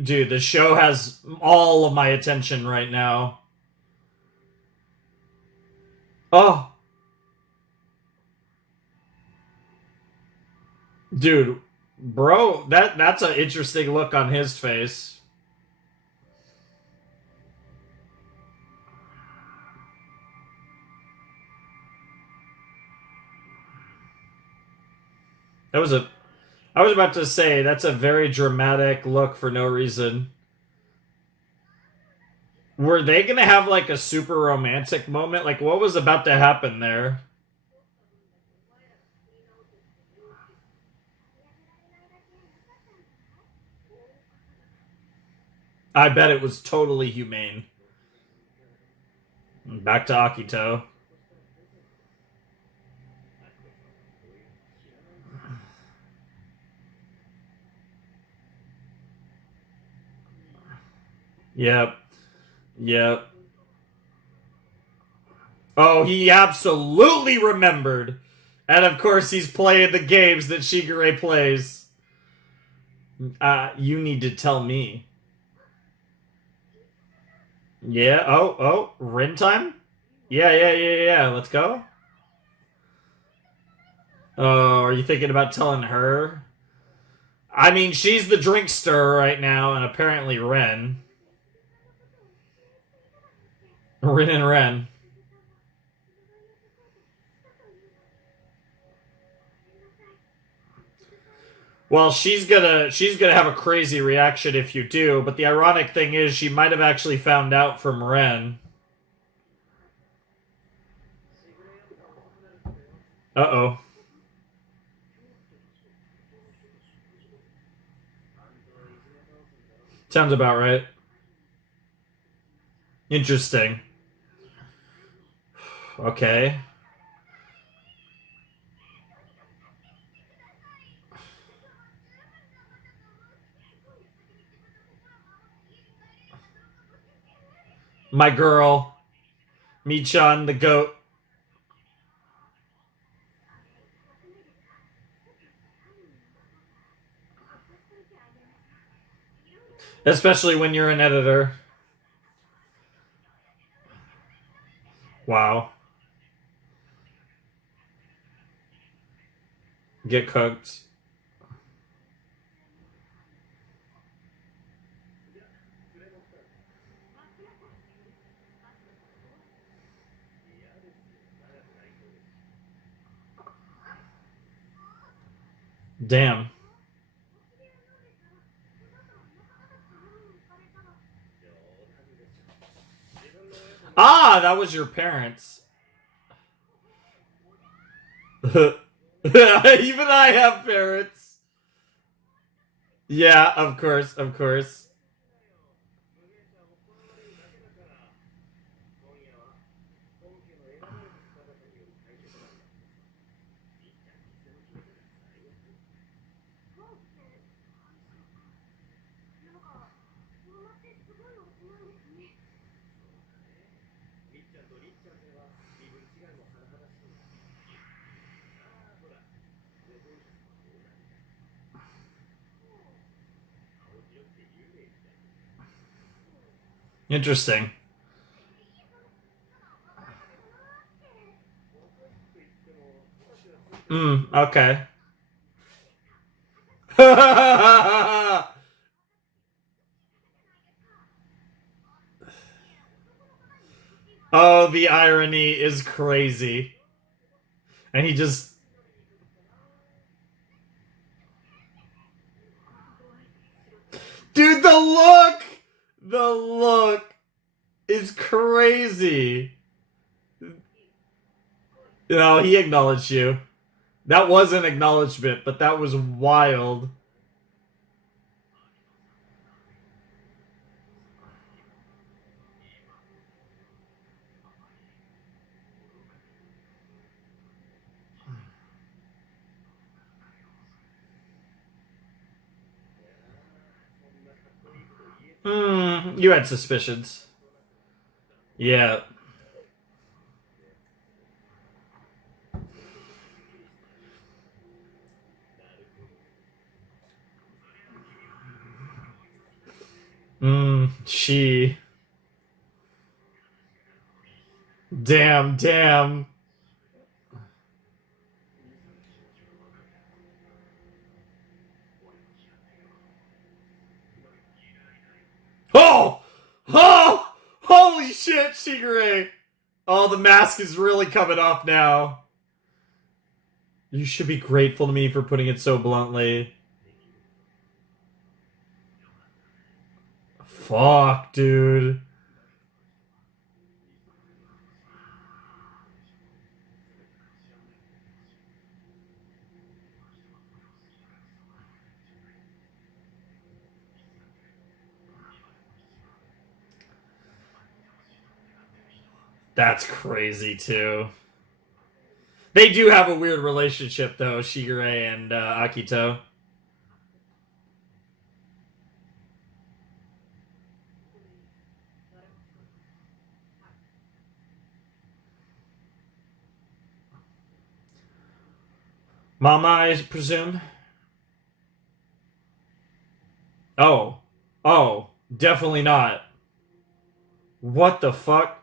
dude, the show has all of my attention right now. Oh, dude, bro, that's an interesting look on his face. That was a I was about to say that's a very dramatic look for no reason. Were they gonna have like a super romantic moment? Like what was about to happen there? I bet it was totally humane. Back to Akito. Yep. Yep. Oh, he absolutely remembered. And of course he's playing the games that Shigure plays. You need to tell me. Yeah, Rin time? Yeah. Let's go. Oh, are you thinking about telling her? I mean, she's the drink stirrer right now, and apparently Ren. Rin and Ren. Well, she's gonna have a crazy reaction if you do, but the ironic thing is she might have actually found out from Ren. Uh-oh. Sounds about right. Interesting. Okay. My girl. Michan, the goat. Especially when you're an editor. Wow. Get cooked. Damn. Ah, that was your parents. Even I have parents. Yeah, of course, of course. Interesting. Okay. Oh, the irony is crazy. And he just... Dude, the look! The look is crazy. No, he acknowledged you. That was an acknowledgement, but that was wild. You had suspicions. Yeah. She. Damn, damn. Oh! Oh! Holy shit, Shigure! Oh, the mask is really coming off now. You should be grateful to me for putting it so bluntly. Fuck, dude. That's crazy, too. They do have a weird relationship, though, Shigure and Akito. Mama, I presume? Oh. Oh. Definitely not. What the fuck?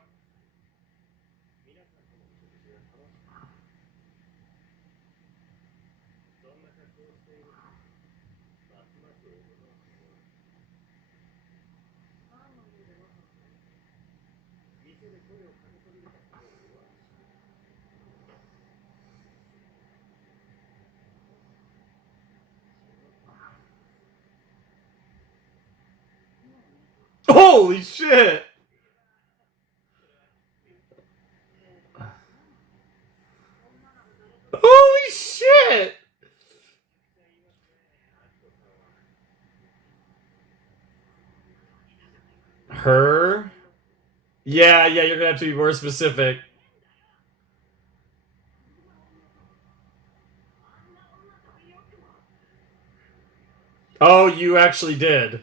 Holy shit! Holy shit! Her? Yeah, you're gonna have to be more specific. Oh, you actually did.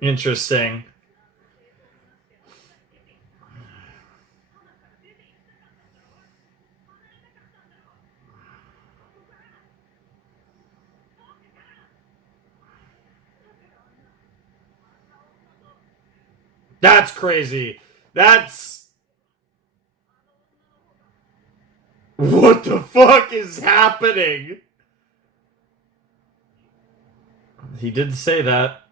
Interesting. That's crazy. That's... What the fuck is happening? He didn't say that.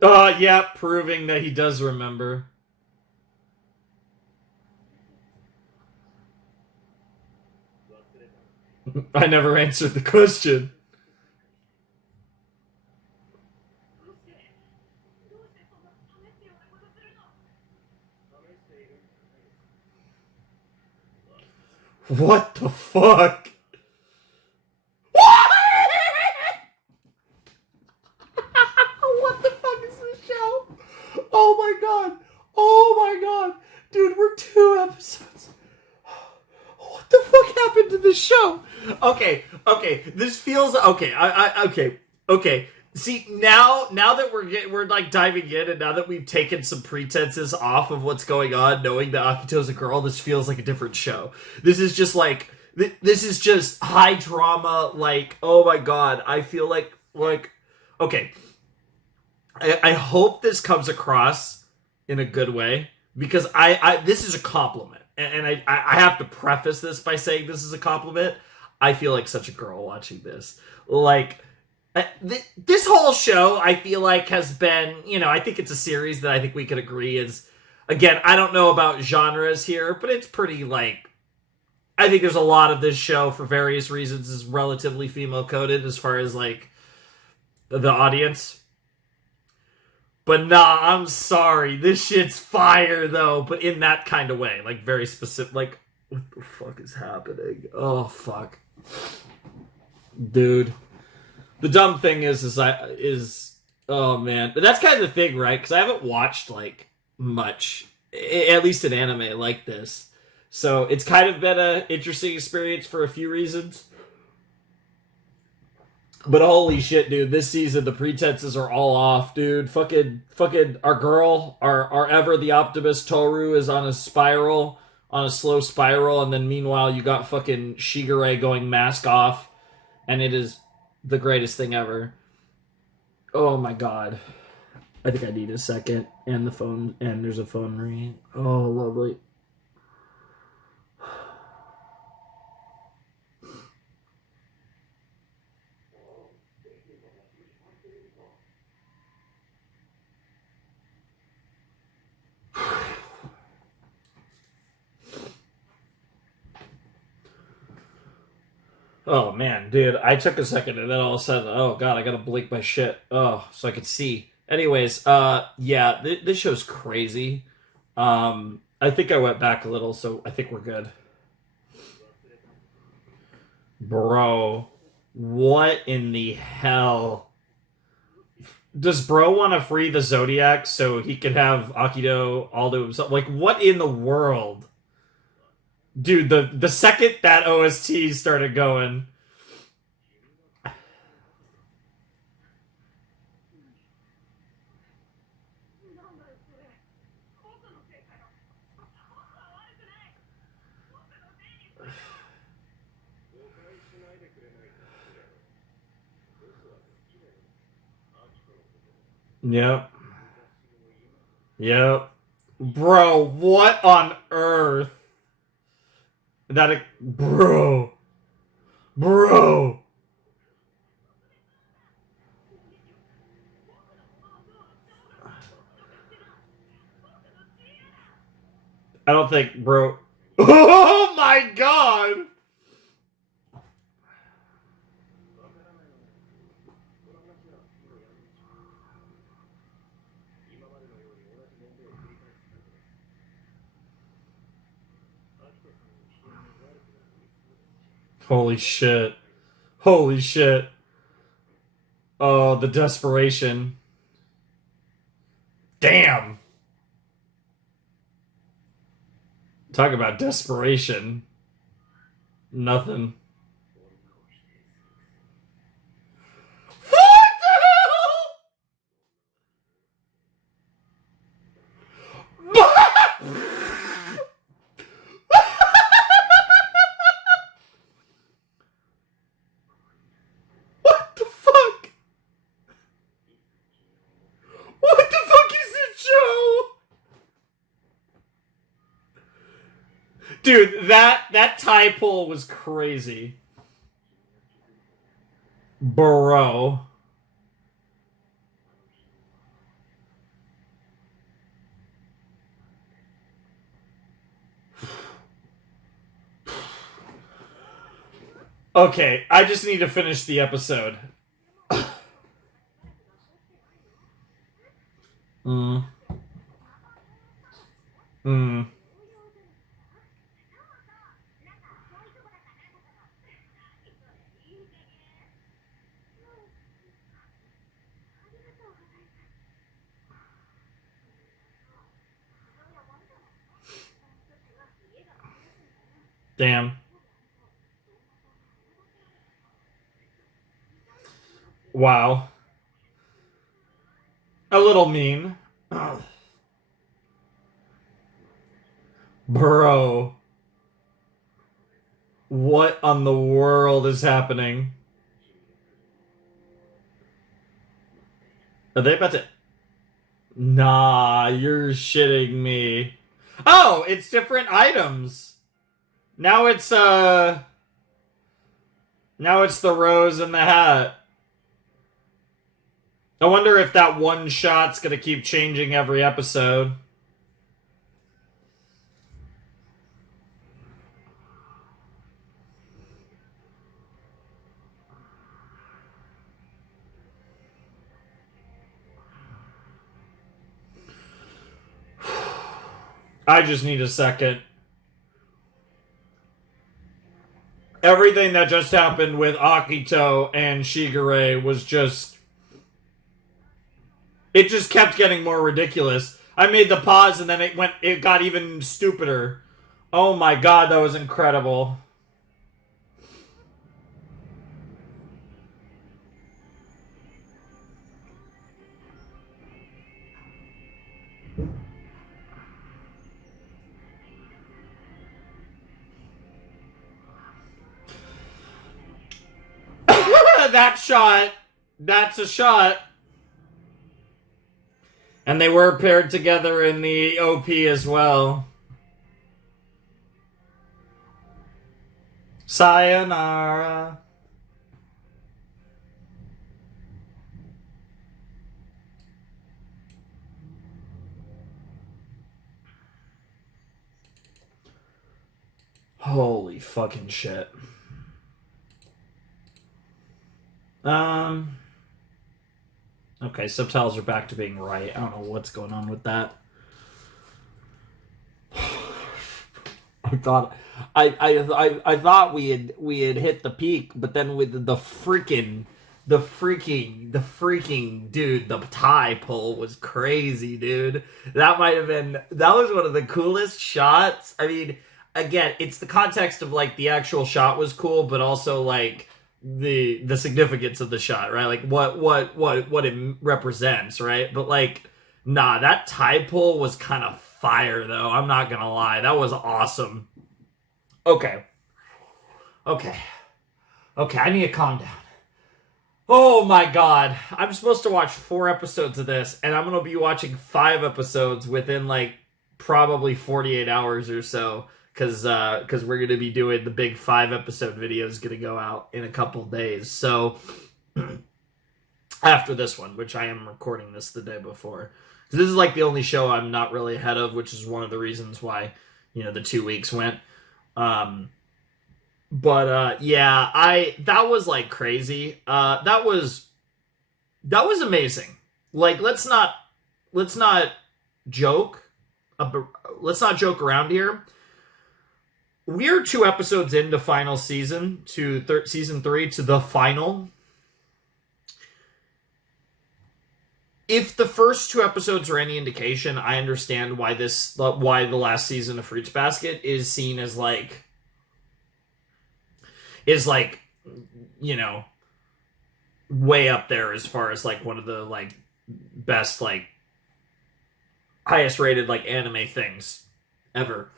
Yeah, proving that he does remember. I never answered the question. What the fuck? What the fuck is this show? Oh my god. Oh my god. Dude, we're 2 episodes. What the fuck happened to this show? Okay. This feels okay. Okay. See, now that we're like diving in, and now that we've taken some pretenses off of what's going on, knowing that Akito's a girl, this feels like a different show. This is just like this is just high drama. Like, oh my god, I feel like okay. I hope this comes across in a good way, because I this is a compliment. And I have to preface this by saying this is a compliment. I feel like such a girl watching this. Like, this whole show, I feel like, has been, I think it's a series that I think we could agree is, again, I don't know about genres here, but it's pretty, like, I think there's a lot of this show, for various reasons, is relatively female-coded as far as, like, the audience. But nah, I'm sorry. This shit's fire, though, but in that kind of way. Like, very specific. Like, what the fuck is happening? Oh, fuck. Dude. The dumb thing is oh, man. But that's kind of the thing, right? Because I haven't watched, like, much. At least an anime like this. So, it's kind of been an interesting experience for a few reasons. But holy shit, dude, this season the pretenses are all off, dude. Fucking our girl, our ever the optimist Tohru is on a slow spiral, and then meanwhile you got fucking Shigure going mask off, and it is the greatest thing ever. Oh my god. I think I need a second, and there's a phone ringing. Oh, lovely. Oh man, dude, I took a second and then all of a sudden, oh god, I gotta blink my shit. Oh, so I could see. Anyways, yeah, this show's crazy. I think I went back a little, so I think we're good. Bro, what in the hell? Does bro want to free the Zodiac so he could have Akito all to himself? Like, what in the world? Dude, the second that OST started going... Yep. Bro, what on earth? Bro. I don't think, bro. Oh my god! Holy shit. Holy shit. Oh, the desperation. Damn. Talk about desperation. Nothing. What the hell? What the fuck? What the fuck is Dude, that tie pull was crazy. Bro. Okay, I just need to finish the episode. Mm. Mm. Damn. Wow. A little mean. Bro. What on the world is happening? Are they about to... Nah, you're shitting me. Oh, it's different items. Now it's the rose and the hat. I wonder if that one shot's gonna keep changing every episode. I just need a second. Everything that just happened with Akito and Shigure was just... It just kept getting more ridiculous. I made the pause and then it got even stupider. Oh my god, that was incredible. That shot. That's a shot. And they were paired together in the OP as well. Sayonara. Holy fucking shit. Okay, subtitles are back to being right. I don't know what's going on with that. I thought we had hit the peak, but then with the freaking dude, the tie pull was crazy, dude. That was one of the coolest shots. I mean, again, it's the context of like the actual shot was cool, but also like the significance of the shot, right? Like what it represents, right? But like, nah, that tie pull was kind of fire though. I'm not gonna lie, that was awesome. Okay, I need to calm down. Oh my god, I'm supposed to watch 4 episodes of this, and I'm gonna be watching 5 episodes within like probably 48 hours or so. Because we're going to be doing the big 5-episode video is going to go out in a couple days. So, after this one, which I am recording this the day before. So this is like the only show I'm not really ahead of, which is one of the reasons why, the 2 weeks went. Yeah, that was like crazy. That was amazing. Like, let's not joke. Let's not joke around here. We're 2 episodes into final season, to season 3, to the final. If the first 2 episodes are any indication, I understand why the last season of Fruits Basket is seen as like, way up there as far as like one of the like best, like highest rated like anime things ever.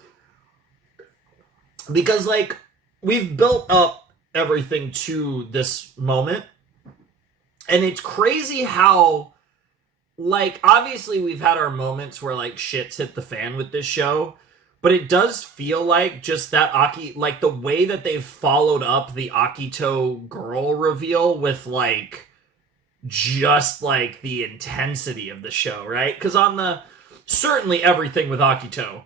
Because, like, we've built up everything to this moment. And it's crazy how, like, obviously we've had our moments where, like, shit's hit the fan with this show. But it does feel like just that like the way that they've followed up the Akito girl reveal with like just like the intensity of the show, right? Because certainly everything with Akito,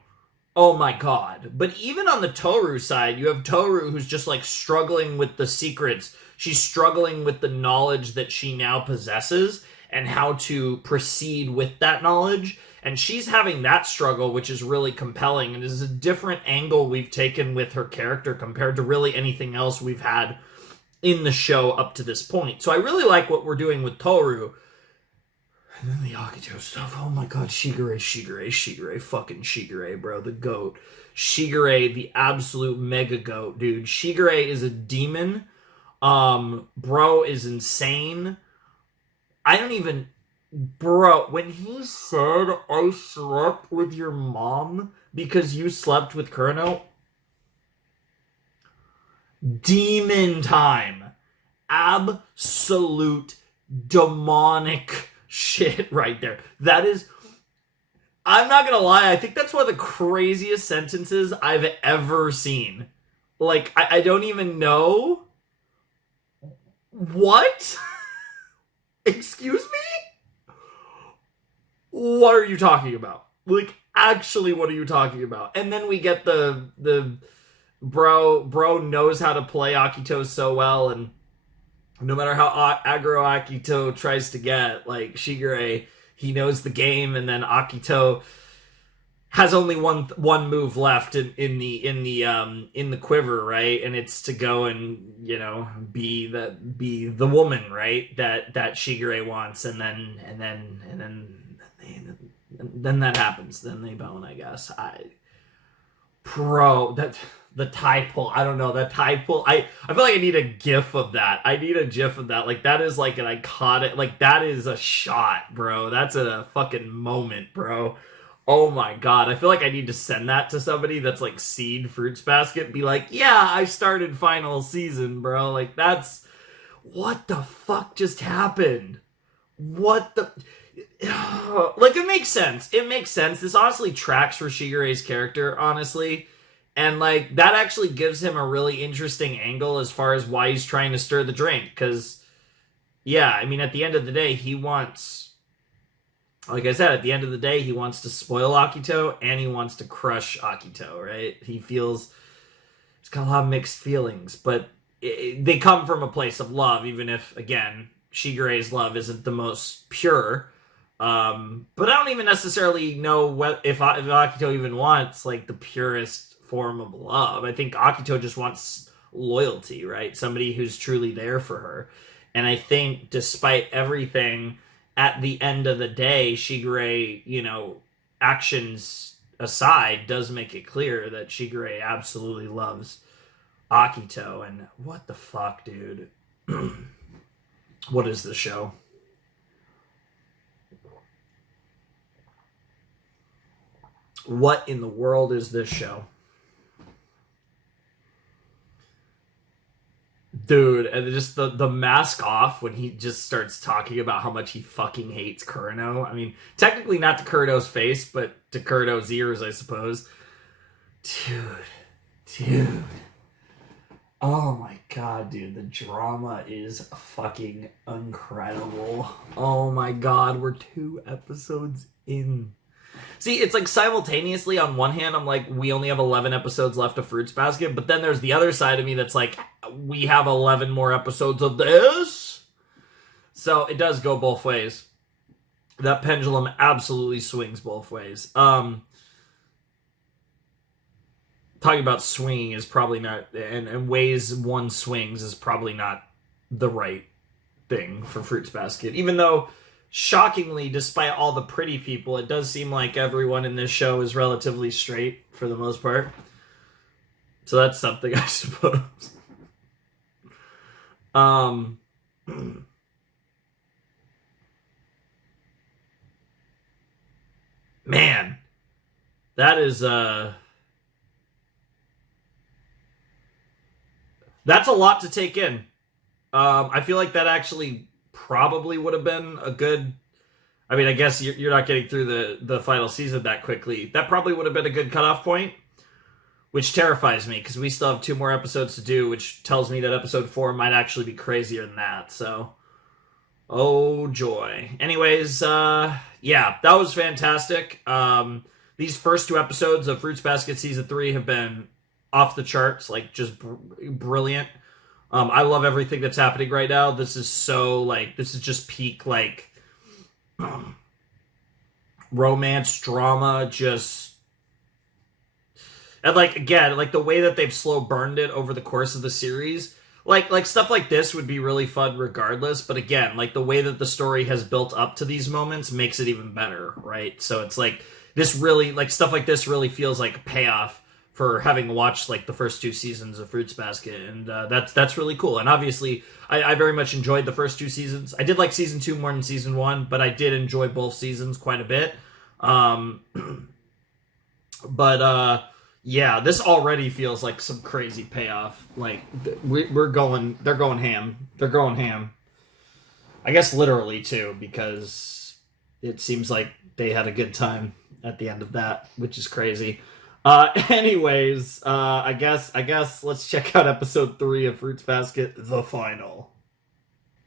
oh my god. But even on the Tohru side, you have Tohru who's just like struggling with the secrets. She's struggling with the knowledge that she now possesses and how to proceed with that knowledge. And she's having that struggle, which is really compelling. And is a different angle we've taken with her character compared to really anything else we've had in the show up to this point. So I really like what we're doing with Tohru. And then the Akito stuff. Oh my god, Shigure, fucking Shigure, bro, the goat. Shigure, the absolute mega goat, dude. Shigure is a demon. Bro is insane. Bro, when he said, I slept with your mom because you slept with Kureno, demon time. Absolute demonic shit right there. That is, I'm not gonna lie, I think that's one of the craziest sentences I've ever seen. Like, I don't even know. What? Excuse me? What are you talking about? Like, actually, what are you talking about? And then we get the bro knows how to play Akito so well, and no matter how aggro Akito tries to get, like, Shigure, he knows the game, and then Akito has only one move left in the quiver, right? And it's to go and, you know, be the woman, right? That Shigure wants, and then that happens. Then they bone, I guess. The tie pull. I don't know, that tie pull. I feel like I need a gif of that. I need a gif of that. Like, that is like an iconic, like, that is a shot, bro. That's a fucking moment, bro. Oh my god. I feel like I need to send that to somebody that's like Seed Fruits Basket. Be like, yeah, I started final season, bro. Like, that's, what the fuck just happened? What the... Like, it makes sense. It makes sense. This honestly tracks for Shigure's character, honestly. And, like, that actually gives him a really interesting angle as far as why he's trying to stir the drink. Because, yeah, I mean, at the end of the day, he wants... Like I said, at the end of the day, he wants to spoil Akito, and he wants to crush Akito, right? He feels... He's got a lot of mixed feelings, but they come from a place of love, even if, again, Shigure's love isn't the most pure. But I don't even necessarily know if Akito even wants, like, the purest form of love. I think Akito just wants loyalty, right? Somebody who's truly there for her. And I think despite everything, at the end of the day, Shigure, you know, actions aside, does make it clear that Shigure absolutely loves Akito. And what the fuck, dude? What is this show? What in the world is this show? Dude, and just the mask off when he just starts talking about how much he fucking hates Kureno. I mean, technically not to Kureno's face, but to Kureno's ears, I suppose. Dude. Oh my god, dude, the drama is fucking incredible. Oh my god, we're 2 episodes in. See, it's like simultaneously, on one hand, I'm like, we only have 11 episodes left of Fruits Basket, but then there's the other side of me that's like, we have 11 more episodes of this? So it does go both ways. That pendulum absolutely swings both ways. Talking about swinging is probably not, and ways one swings is probably not the right thing for Fruits Basket. Even though, shockingly, despite all the pretty people, it does seem like everyone in this show is relatively straight for the most part. So that's something, I suppose. Man, that is, that's a lot to take in. I feel like that actually probably would have been a good... I mean, I guess you're not getting through the final season that quickly. That probably would have been a good cutoff point. which terrifies me because we still have 2 more episodes to do, which tells me that episode 4 might actually be crazier than that. So, oh joy. Anyways, yeah, that was fantastic. These first 2 episodes of Fruits Basket Season 3 have been off the charts, like just brilliant. I love everything that's happening right now. This is so, like, this is just peak, like, romance, drama, just... And, like, again, like, the way that they've slow burned it over the course of the series, like stuff like this would be really fun regardless, but again, like, the way that the story has built up to these moments makes it even better, right? So it's, like, this really, like, stuff like this really feels like a payoff for having watched like the first 2 seasons of Fruits Basket, and that's really cool. And obviously, I very much enjoyed the first 2 seasons. I did like season 2 more than season 1, but I did enjoy both seasons quite a bit. But yeah, this already feels like some crazy payoff. Like they're going ham. They're going ham. I guess literally too, because it seems like they had a good time at the end of that, which is crazy. Anyways, I guess let's check out episode 3 of Fruits Basket, the final.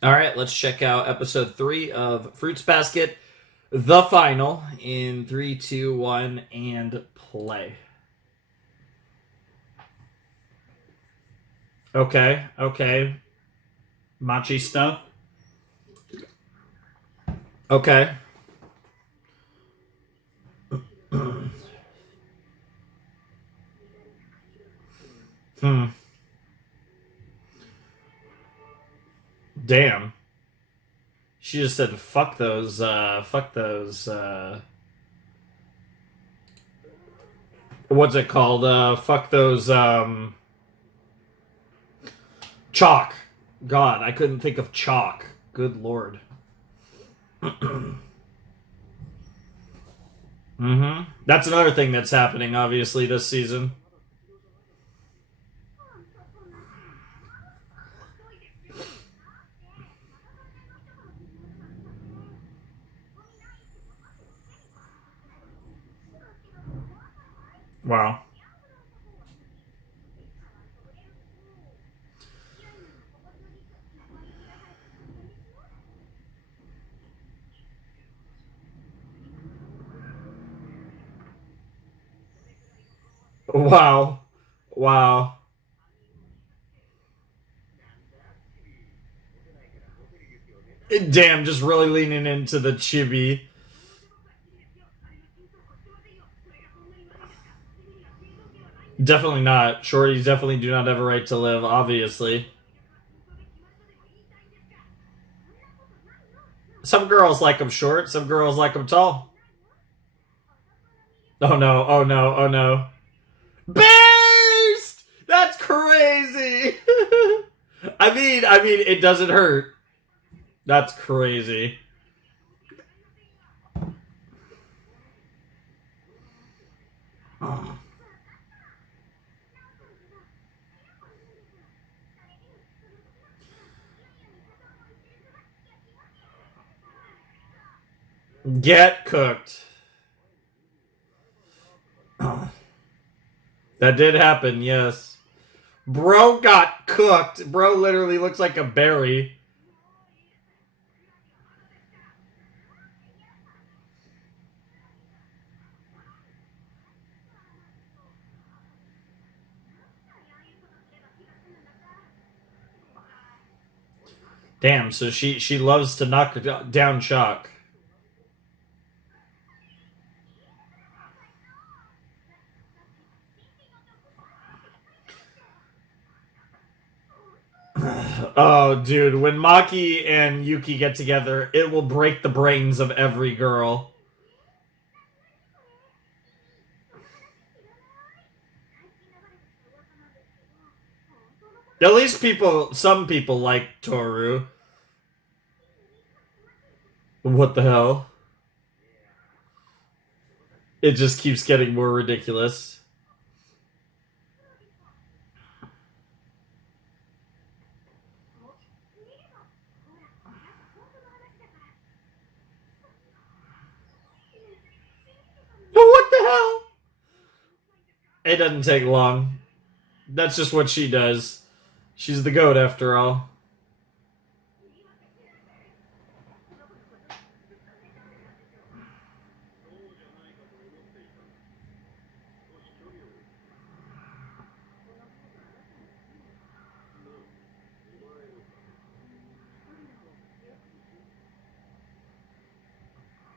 All right, let's check out episode 3 of Fruits Basket, the final, in 3, 2, 1, and play. Okay. Machi stuff. Okay. Damn. She just said, fuck those, what's it called? Fuck those, chalk. God, I couldn't think of chalk. Good lord. That's another thing that's happening, obviously, this season. Wow. Wow. Damn, just really leaning into the chibi. Definitely not. Shorties definitely do not have a right to live, obviously. Some girls like them short, some girls like them tall. Oh no. Beast! That's crazy! I mean, it doesn't hurt. That's crazy. Get cooked. That did happen, yes. Bro got cooked. Bro literally looks like a berry. Damn, so she loves to knock down chalk. Oh, dude, when Maki and Yuki get together, it will break the brains of every girl. At least some people like Tohru. What the hell? It just keeps getting more ridiculous. What the hell? It doesn't take long. That's just what she does. She's the goat after all.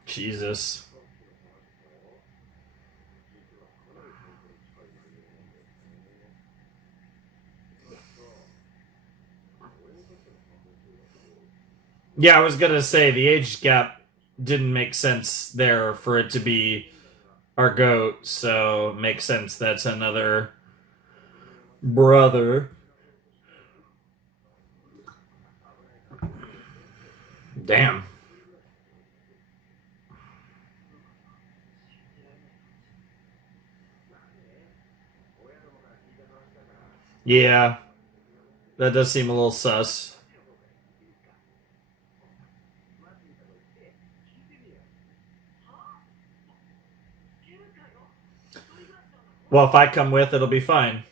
Jesus. Yeah, I was gonna say the age gap didn't make sense there for it to be our goat, so it makes sense that's another brother. Damn. Yeah, that does seem a little sus. Well, if I come with, it'll be fine.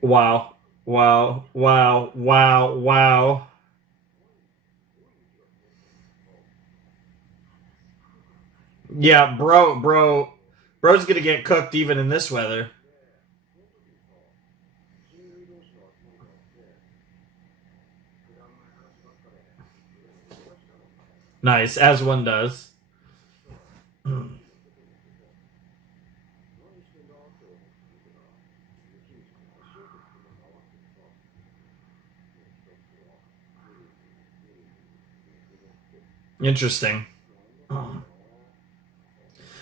Wow. Wow. Wow. Wow. Wow. Yeah, bro's gonna get cooked even in this weather. Nice, as one does. Interesting.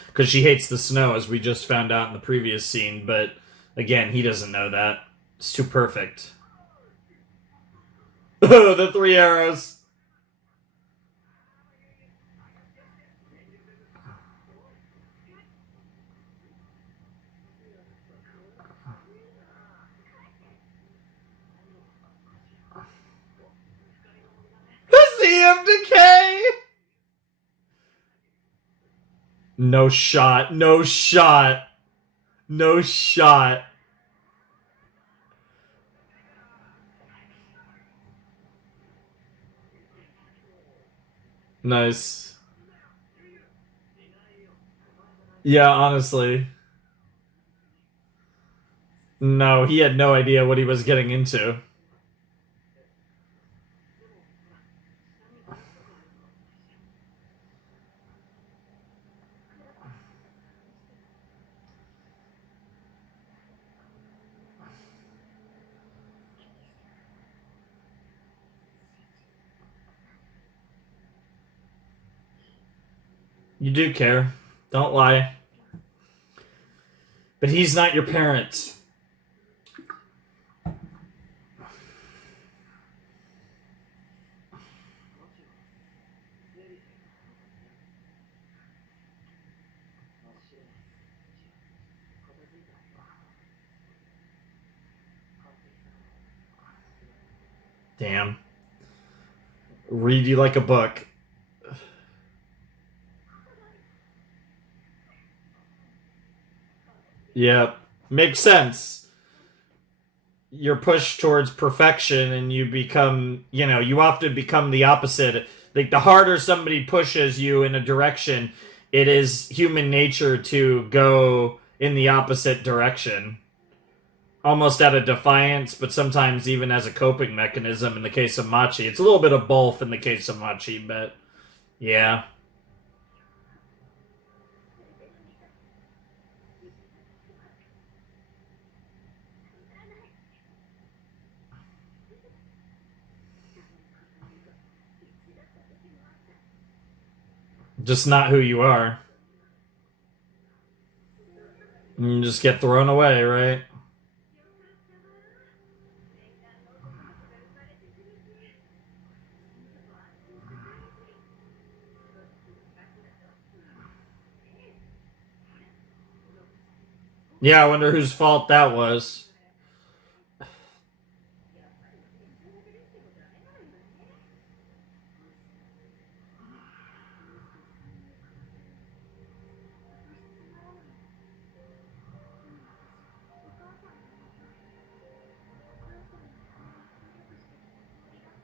Because she hates the snow, as we just found out in the previous scene, but again, he doesn't know that. It's too perfect. The three arrows. See him decay! No shot. No shot. No shot. Nice. Yeah, honestly. No, he had no idea what he was getting into. You do care. Don't lie. But he's not your parent. Damn. Read you like a book. Yep. Makes sense. You're pushed towards perfection and you become, you often become the opposite. Like, the harder somebody pushes you in a direction, it is human nature to go in the opposite direction. Almost out of defiance, but sometimes even as a coping mechanism in the case of Machi. It's a little bit of both in the case of Machi, but yeah. Just not who you are. You just get thrown away, right? Yeah, I wonder whose fault that was.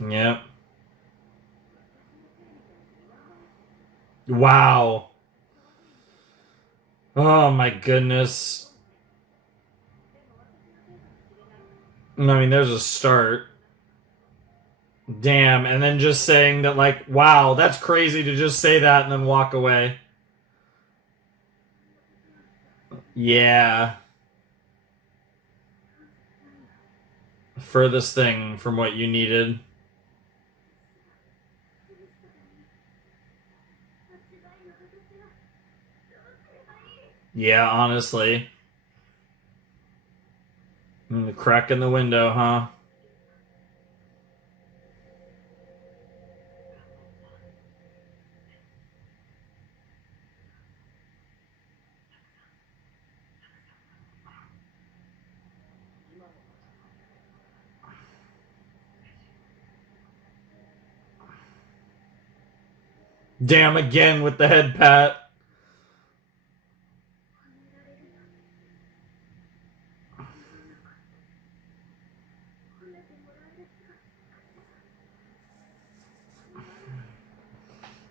Yep. Wow. Oh my goodness. I mean, there's a start. Damn, and then just saying that, like, wow, that's crazy to just say that and then walk away. Yeah. Furthest thing from what you needed. Yeah, honestly. And the crack in the window, huh? Damn, again with the head pat.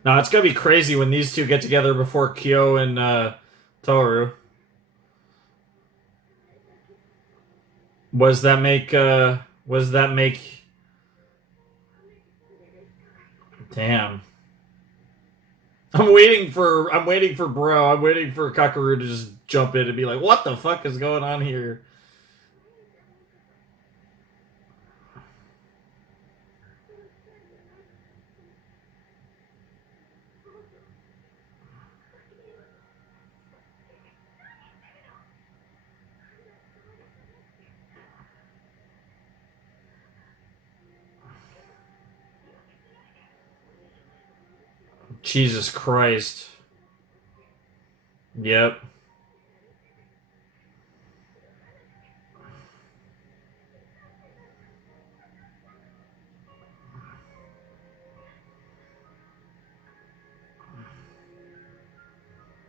Now, it's gonna be crazy when these two get together before Kyo and Tohru. Was that make Damn. I'm waiting for bro. I'm waiting for Kakaru to just jump in and be like, "What the fuck is going on here?" Jesus Christ. Yep.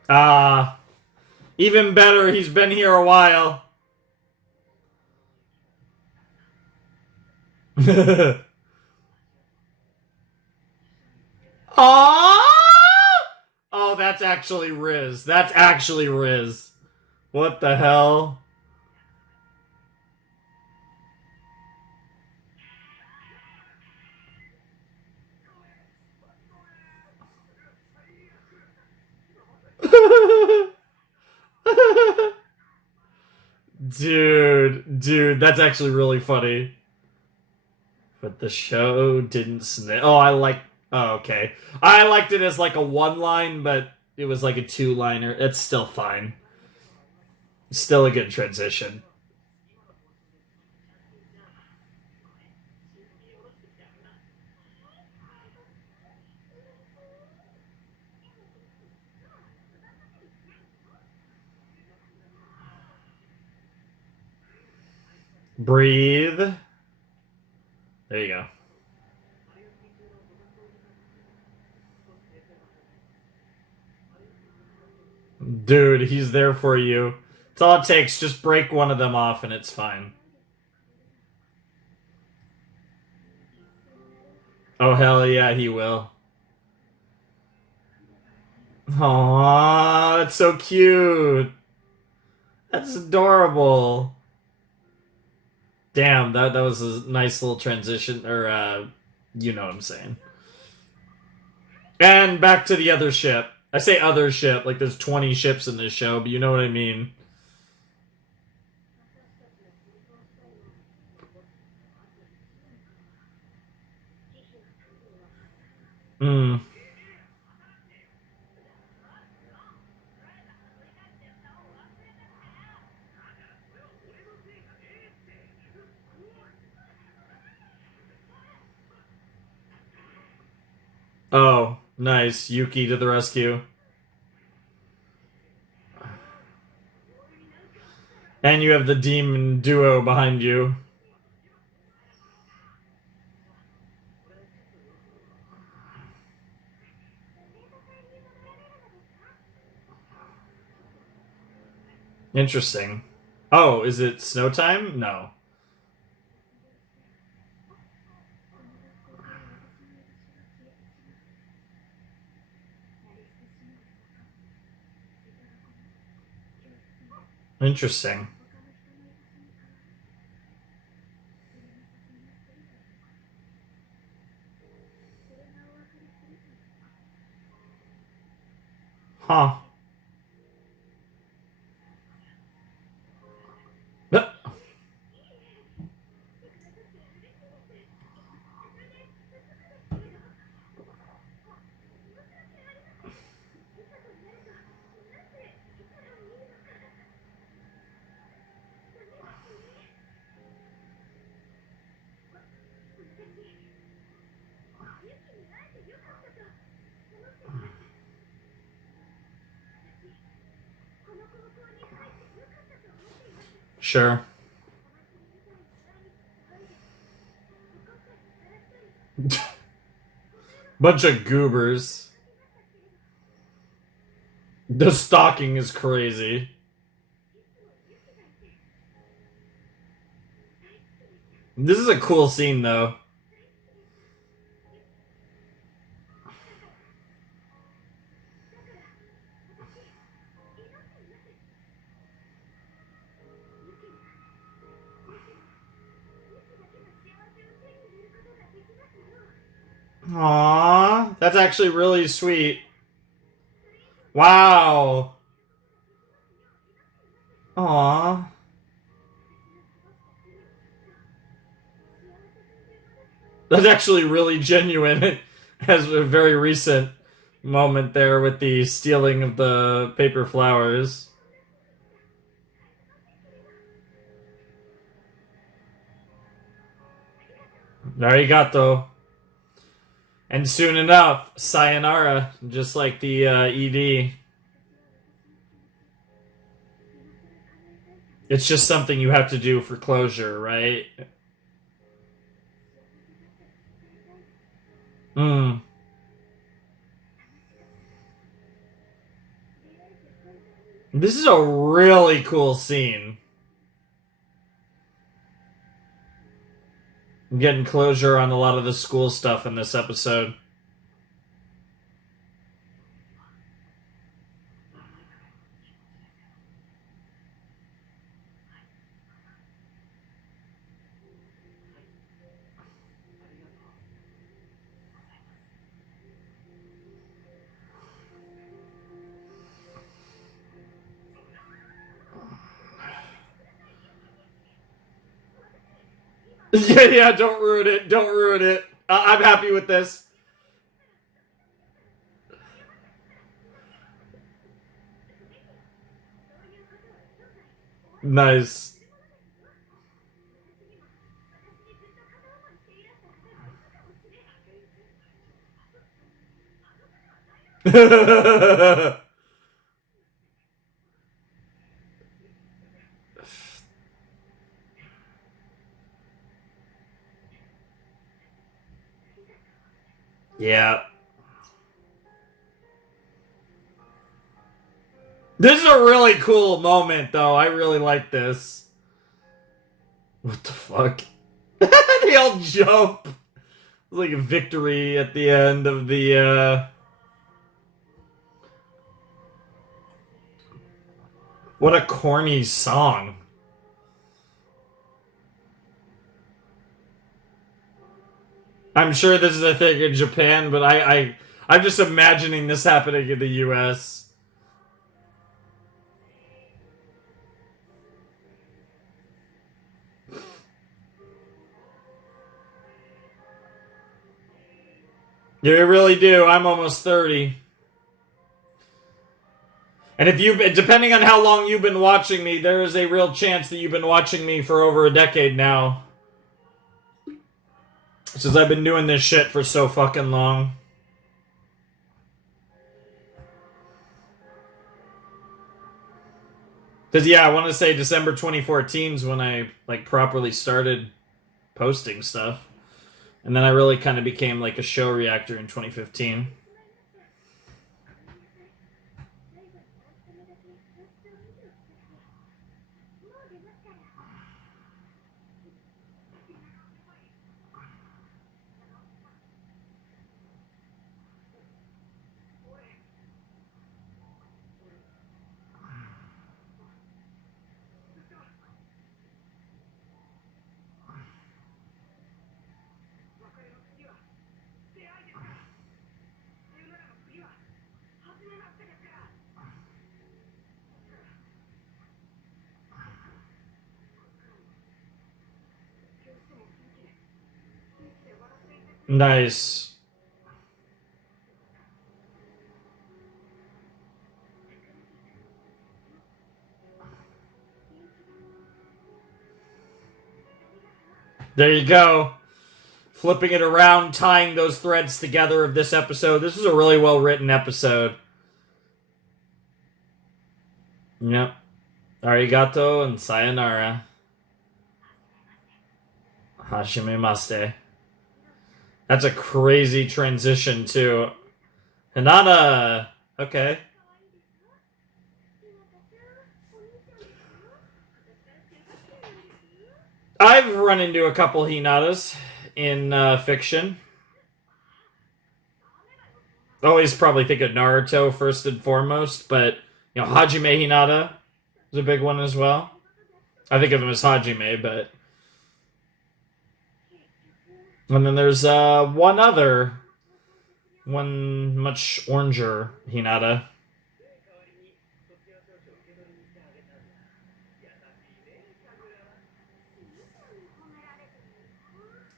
Ah, even better, he's been here a while. Ah! Oh, that's actually Riz. That's actually Riz. What the hell? Dude, that's actually really funny. But the show didn't snitch. Oh, I like. Oh, okay. I liked it as like a one line, but it was like a two liner. It's still fine. Still a good transition. Breathe. There you go. Dude, he's there for you. It's all it takes. Just break one of them off and it's fine. Oh, hell yeah, he will. Aww, that's so cute. That's adorable. Damn, that was a nice little transition, or, you know what I'm saying. And back to the other ship. I say other ship, like there's 20 ships in this show, but you know what I mean. Hmm. Oh, nice. Yuki to the rescue. And you have the demon duo behind you. Interesting. Oh, is it snow time? No. Interesting. Huh. Sure. Bunch of goobers. The stalking is crazy. This is a cool scene, though. Aww, that's actually really sweet. Wow. Aww. That's actually really genuine. It has a very recent moment there with the stealing of the paper flowers. Arigato. And soon enough, sayonara, just like the ED. It's just something you have to do for closure, right? Hmm. This is a really cool scene. I'm getting closure on a lot of the school stuff in this episode. Yeah, don't ruin it. Don't ruin it. I'm happy with this. Nice. Yeah. This is a really cool moment, though. I really like this. What the fuck? They all jump. It's like a victory at the end of the, What a corny song. I'm sure this is a thing in Japan, but I'm just imagining this happening in the US. You really do. I'm almost 30. And if you, depending on how long you've been watching me, there is a real chance that you've been watching me for over a decade now. Since I've been doing this shit for so fucking long. Because, yeah, I want to say December 2014 is when I, like, properly started posting stuff. And then I really kind of became, like, a show reactor in 2015. Nice. There you go. Flipping it around, tying those threads together of this episode. This was a really well written episode. Yep. Arigato and sayonara. Hashimemashite. That's a crazy transition, too. Hinata. Okay. I've run into a couple Hinatas in fiction. Always probably think of Naruto first and foremost, but, Hajime Hinata is a big one as well. I think of him as Hajime, but... And then there's one much oranger Hinata.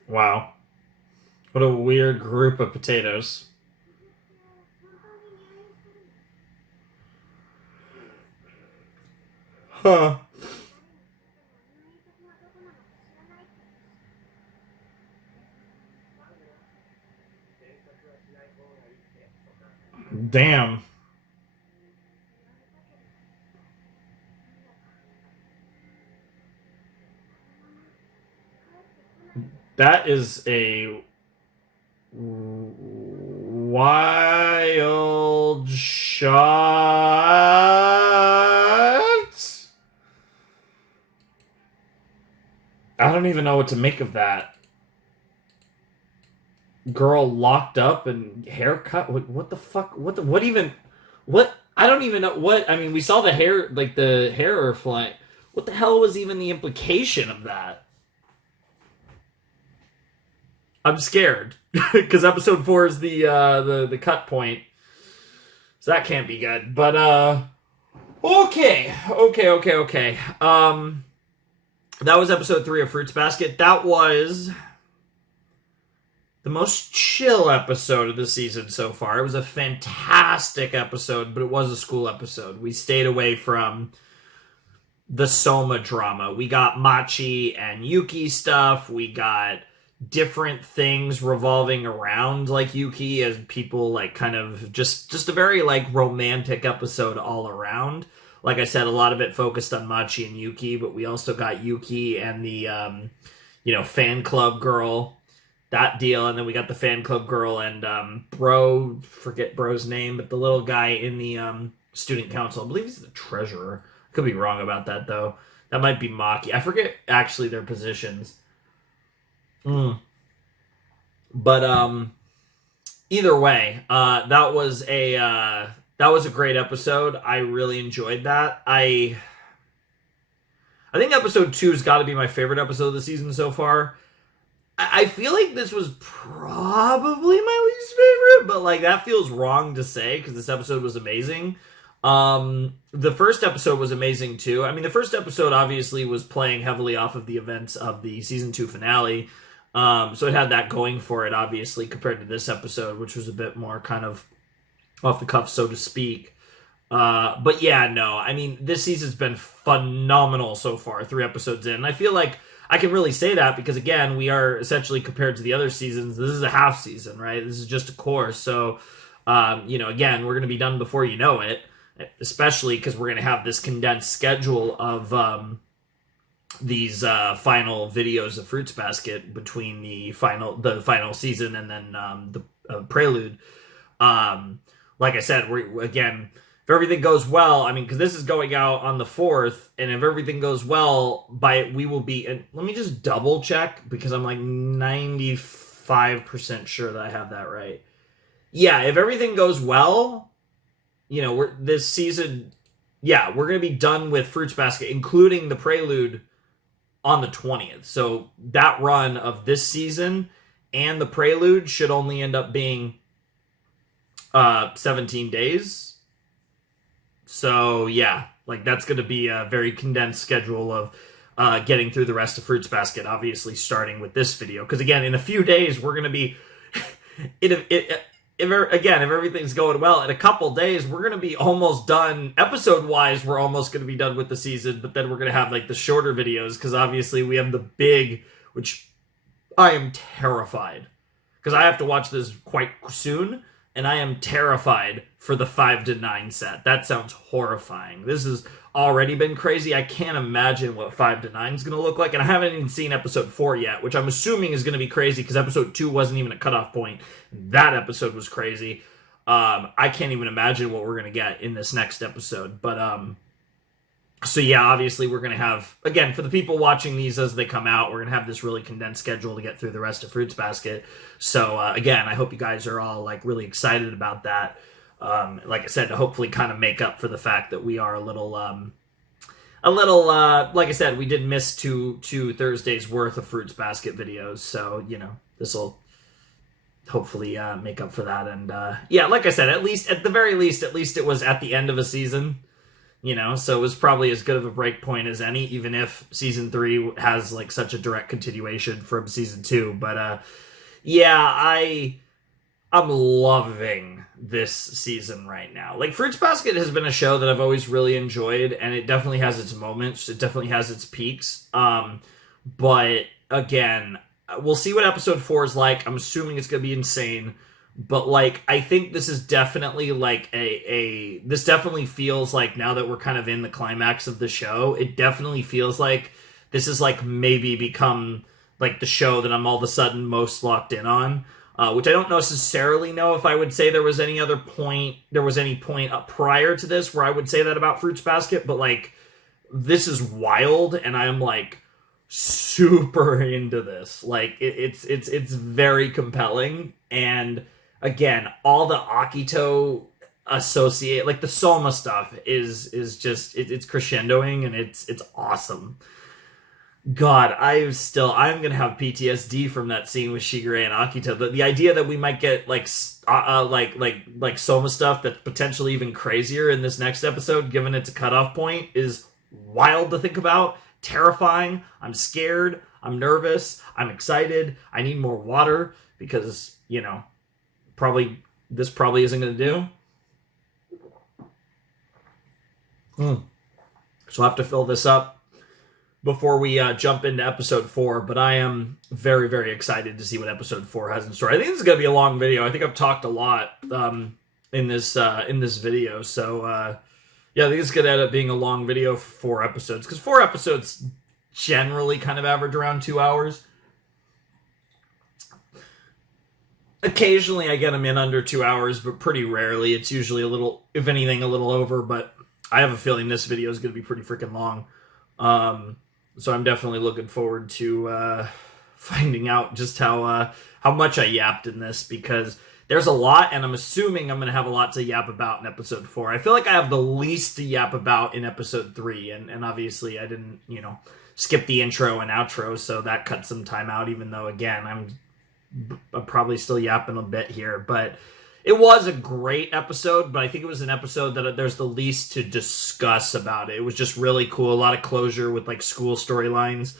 Wow. What a weird group of potatoes. Huh. Damn. That is a wild shot. I don't even know what to make of that. Girl locked up and haircut. What the fuck? What? I don't even know what. I mean, we saw the hair, like the hair flying. What the hell was even the implication of that? I'm scared because episode 4 is the cut point, so that can't be good. But okay. That was episode 3 of Fruits Basket. That was the most chill episode of the season so far. It was a fantastic episode, but it was a school episode. We stayed away from the Soma drama. We got Machi and Yuki stuff. We got different things revolving around like Yuki as people like kind of just a very like romantic episode all around. Like I said, a lot of it focused on Machi and Yuki, but we also got Yuki and the fan club girl, that deal, and then we got the fan club girl and forget bro's name, but the little guy in the student council. I believe he's the treasurer. I could be wrong about that though. That might be Maki. I forget actually their positions. But either way, that was a great episode. I really enjoyed that. I think episode 2 has got to be my favorite episode of the season so far. I feel like this was probably my least favorite, but like that feels wrong to say because this episode was amazing. The first episode was amazing too. I mean, the first episode obviously was playing heavily off of the events of the season 2 finale. So it had that going for it, obviously, compared to this episode, which was a bit more kind of off the cuff, so to speak. But yeah, no, I mean, this season's been phenomenal so far, 3 episodes in. And I feel like I can really say that because, again, we are essentially compared to the other seasons. This is a half season, right? This is just a course. So, again, we're going to be done before you know it, especially because we're going to have this condensed schedule of these final videos of Fruits Basket between the final season and then the prelude. Like I said, again, if everything goes well, I mean, because this is going out on the 4th, and if everything goes well, we will be. And let me just double check because I'm like 95% sure that I have that right. Yeah, if everything goes well, this season, yeah, we're gonna be done with Fruits Basket, including the prelude, on the 20th. So that run of this season and the prelude should only end up being 17 days. So yeah, like that's going to be a very condensed schedule of getting through the rest of Fruits Basket, obviously starting with this video. Because again, in a few days, we're going to be Again, if everything's going well, in a couple days, we're going to be almost done. Episode wise, we're almost going to be done with the season, but then we're going to have like the shorter videos because obviously we have the big, which I am terrified because I have to watch this quite soon, and I am terrified for the 5 to 9 set. That sounds horrifying. This has already been crazy. I can't imagine what 5 to 9 is going to look like, and I haven't even seen episode 4 yet, which I'm assuming is going to be crazy because episode 2 wasn't even a cutoff point. That episode was crazy. I can't even imagine what we're going to get in this next episode, but so yeah, obviously we're going to have, again, for the people watching these as they come out, we're going to have this really condensed schedule to get through the rest of Fruits Basket. So again, I hope you guys are all like really excited about that. Like I said, to hopefully kind of make up for the fact that we are a little, like I said, we did miss two Thursdays worth of Fruits Basket videos. So, you know, this will hopefully make up for that. And yeah, like I said, at the very least, it was at the end of a season. You know, so it was probably as good of a break point as any, even if season 3 has like such a direct continuation from season 2. But yeah, I'm loving this season right now. Like, Fruits Basket has been a show that I've always really enjoyed, and it definitely has its moments. It definitely has its peaks. But again, we'll see what episode 4 is like. I'm assuming it's gonna be insane. But, like, I think this is definitely, like, this definitely feels like, now that we're kind of in the climax of the show, it definitely feels like this is, like, maybe become, like, the show that I'm all of a sudden most locked in on. Which I don't necessarily know if I would say there was any point up prior to this where I would say that about Fruits Basket, but, like, this is wild, and I am, like, super into this. Like, it's very compelling, and again, all the Akito associate, like the Soma stuff is just it's crescendoing, and it's awesome. God, I'm gonna have PTSD from that scene with Shigure and Akito. The idea that we might get like Soma stuff that's potentially even crazier in this next episode, given it's a cutoff point, is wild to think about. Terrifying. I'm scared. I'm nervous. I'm excited. I need more water because, you know, this probably isn't going to do. So I'll have to fill this up before we jump into episode 4, but I am very, very excited to see what episode 4 has in store. I think this is going to be a long video. I think I've talked a lot in this video, so yeah, I think it's going to end up being a long video for 4 episodes, because 4 episodes generally kind of average around 2 hours. Occasionally I get them in under 2 hours, but pretty rarely. It's usually a little, if anything, a little over, but I have a feeling this video is going to be pretty freaking long. So I'm definitely looking forward to finding out just how much I yapped in this, because there's a lot, and I'm assuming I'm going to have a lot to yap about in episode 4. I feel like I have the least to yap about in episode 3, and obviously I didn't, skip the intro and outro, so that cut some time out, even though, again, I'm probably still yapping a bit here, but it was a great episode, but I think it was an episode that there's the least to discuss about it. It was just really cool. A lot of closure with like school storylines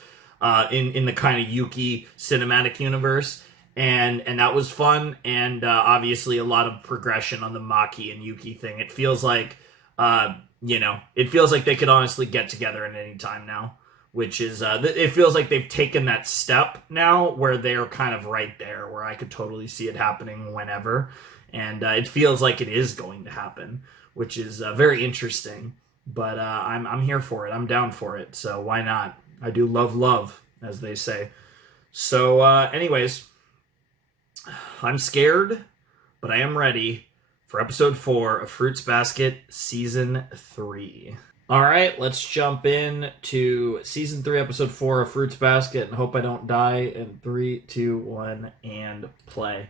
in the kind of Yuki cinematic universe, and that was fun, and obviously a lot of progression on the Maki and Yuki thing. It feels like it feels like they could honestly get together at any time now, which is, it feels like they've taken that step now where they're kind of right there, where I could totally see it happening whenever. And it feels like it is going to happen, which is very interesting. But I'm here for it. I'm down for it. So why not? I do love, as they say. So anyways, I'm scared, but I am ready for episode 4 of Fruits Basket Season 3. All right, let's jump in to Season 3, Episode 4 of Fruits Basket, and hope I don't die in 3, 2, 1, and play.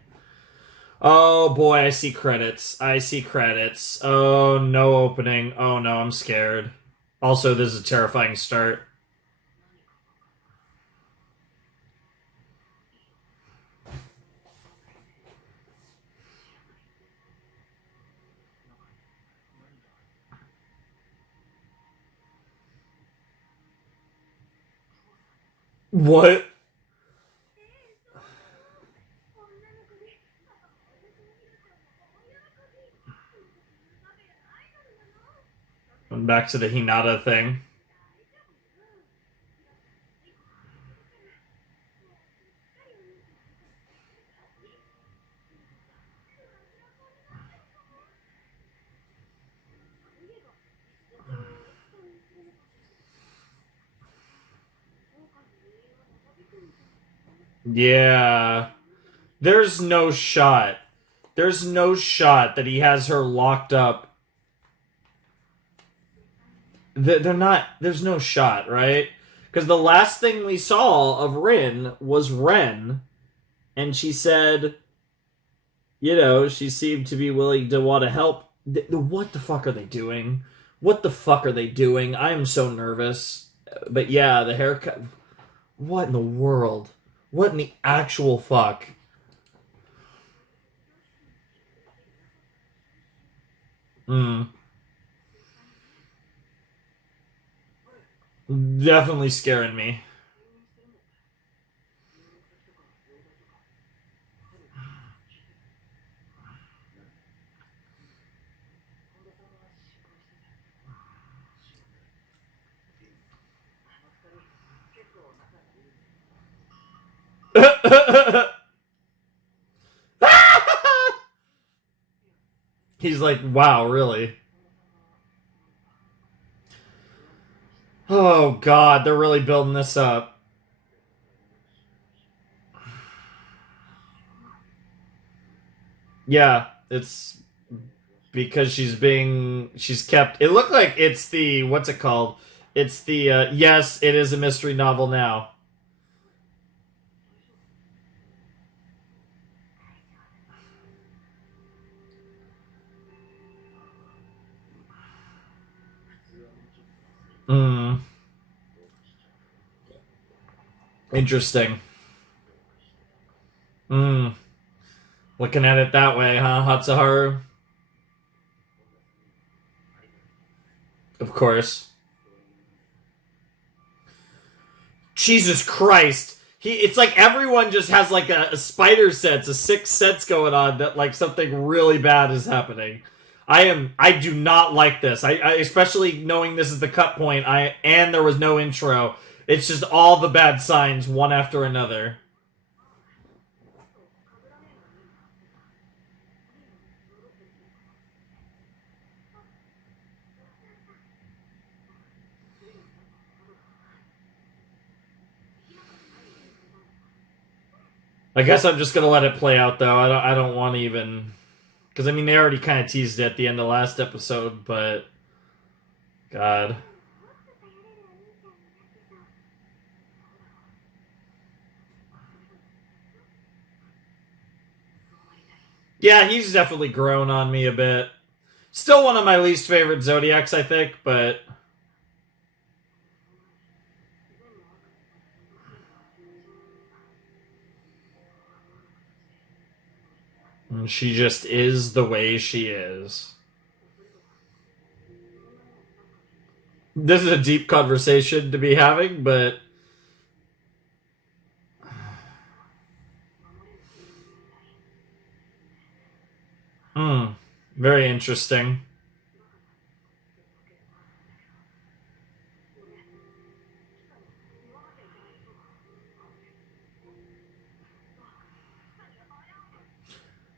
Oh boy, I see credits. Oh, no opening. Oh no, I'm scared. Also, this is a terrifying start. What? Back to the Hinata thing. Yeah. There's no shot. There's no shot that he has her locked up. They're not. There's no shot, right? Because the last thing we saw of Rin was Ren, and she said, she seemed to be willing to want to help. What the fuck are they doing? What the fuck are they doing? I am so nervous. But yeah, the haircut. What in the world? What in the actual fuck? Definitely scaring me. He's like, wow, really? Oh god, they're really building this up. Yeah, it's because she's kept. It looked like it's the, what's it called? It's the, yes, it is a mystery novel now. Interesting. Looking at it that way, huh, Hatsuharu? Of course. Jesus Christ. It's like everyone just has like a spider sense, a sixth sense going on that like something really bad is happening. I do not like this. I especially knowing this is the cut point, and there was no intro. It's just all the bad signs one after another. I guess I'm just gonna let it play out though. I don't want to even, because I mean they already kind of teased it at the end of last episode, but God. Yeah, he's definitely grown on me a bit. Still one of my least favorite Zodiacs, I think, but she just is the way she is. This is a deep conversation to be having, but very interesting.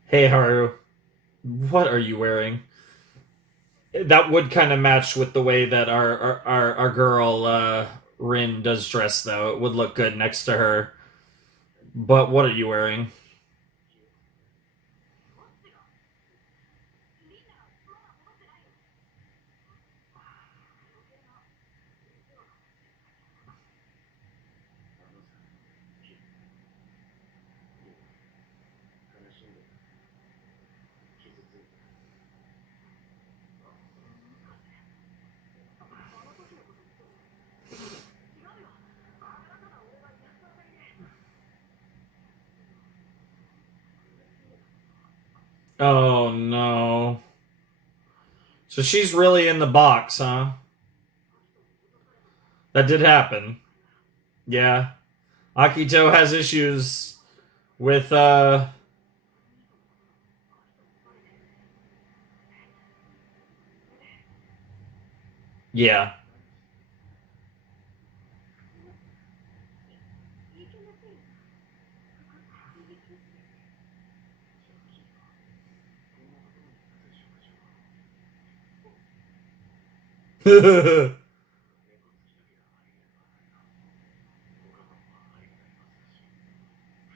Hey Haru, what are you wearing? That would kind of match with the way that our girl Rin does dress, though. It would look good next to her. But what are you wearing? Oh no. So she's really in the box, huh? That did happen. Yeah. Akito has issues with Yeah.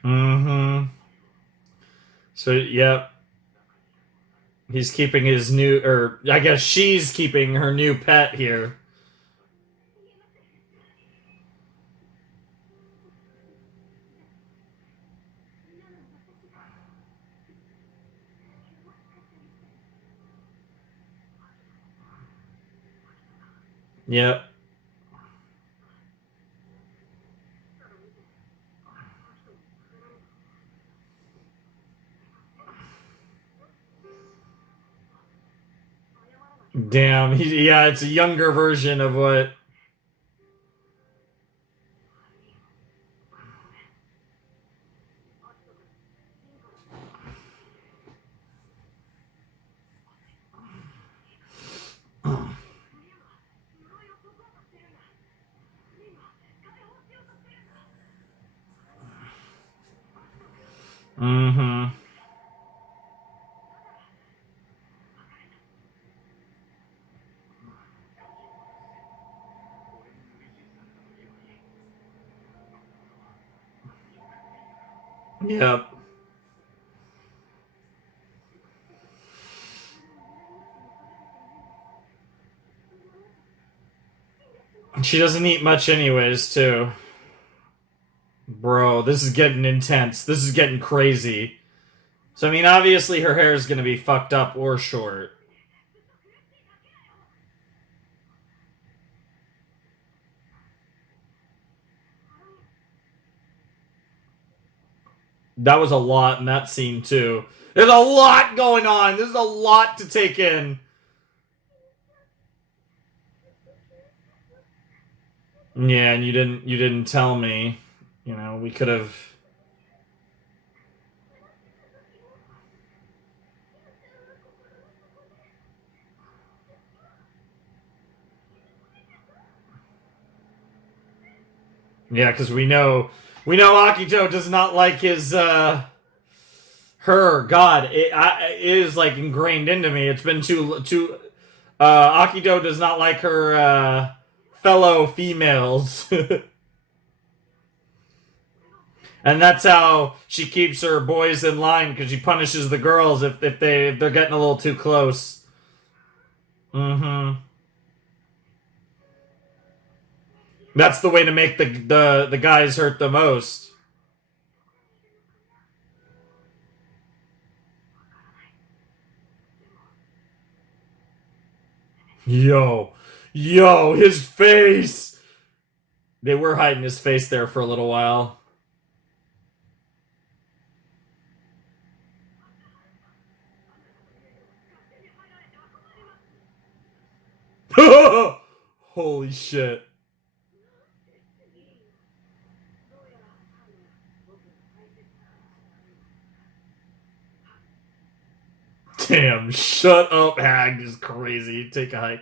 Mm-hmm. So, yep. He's keeping his new, or I guess she's keeping her new pet here. Yep. Damn. Yeah, it's a younger version of what. Mm-hmm. Yep. She doesn't eat much anyways, too. Bro, this is getting intense. This is getting crazy. So, I mean, obviously her hair is going to be fucked up or short. That was a lot in that scene, too. There's a lot going on. There's a lot to take in. Yeah, and you didn't tell me. You know, we could have. Yeah, because we know Akito does not like his her. God, it is like ingrained into me. It's been too. Akito does not like her fellow females. And that's how she keeps her boys in line, because she punishes the girls if they're getting a little too close. Mm-hmm. That's the way to make the guys hurt the most. Yo, his face. They were hiding his face there for a little while. Holy shit. Damn, shut up, Hag is crazy. Take a hike.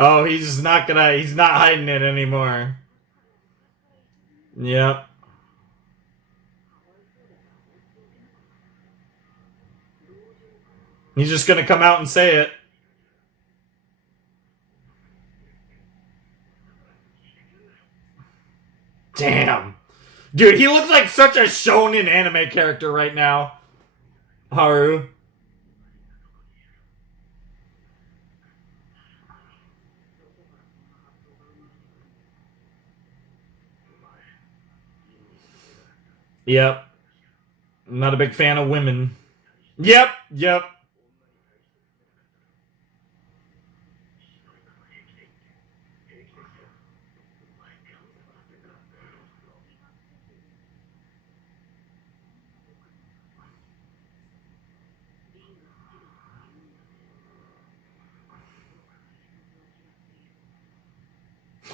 Oh, he's not hiding it anymore. Yep. He's just gonna come out and say it. Damn. Dude, he looks like such a shonen anime character right now. Haru. Yep. I'm not a big fan of women. Yep. Yep.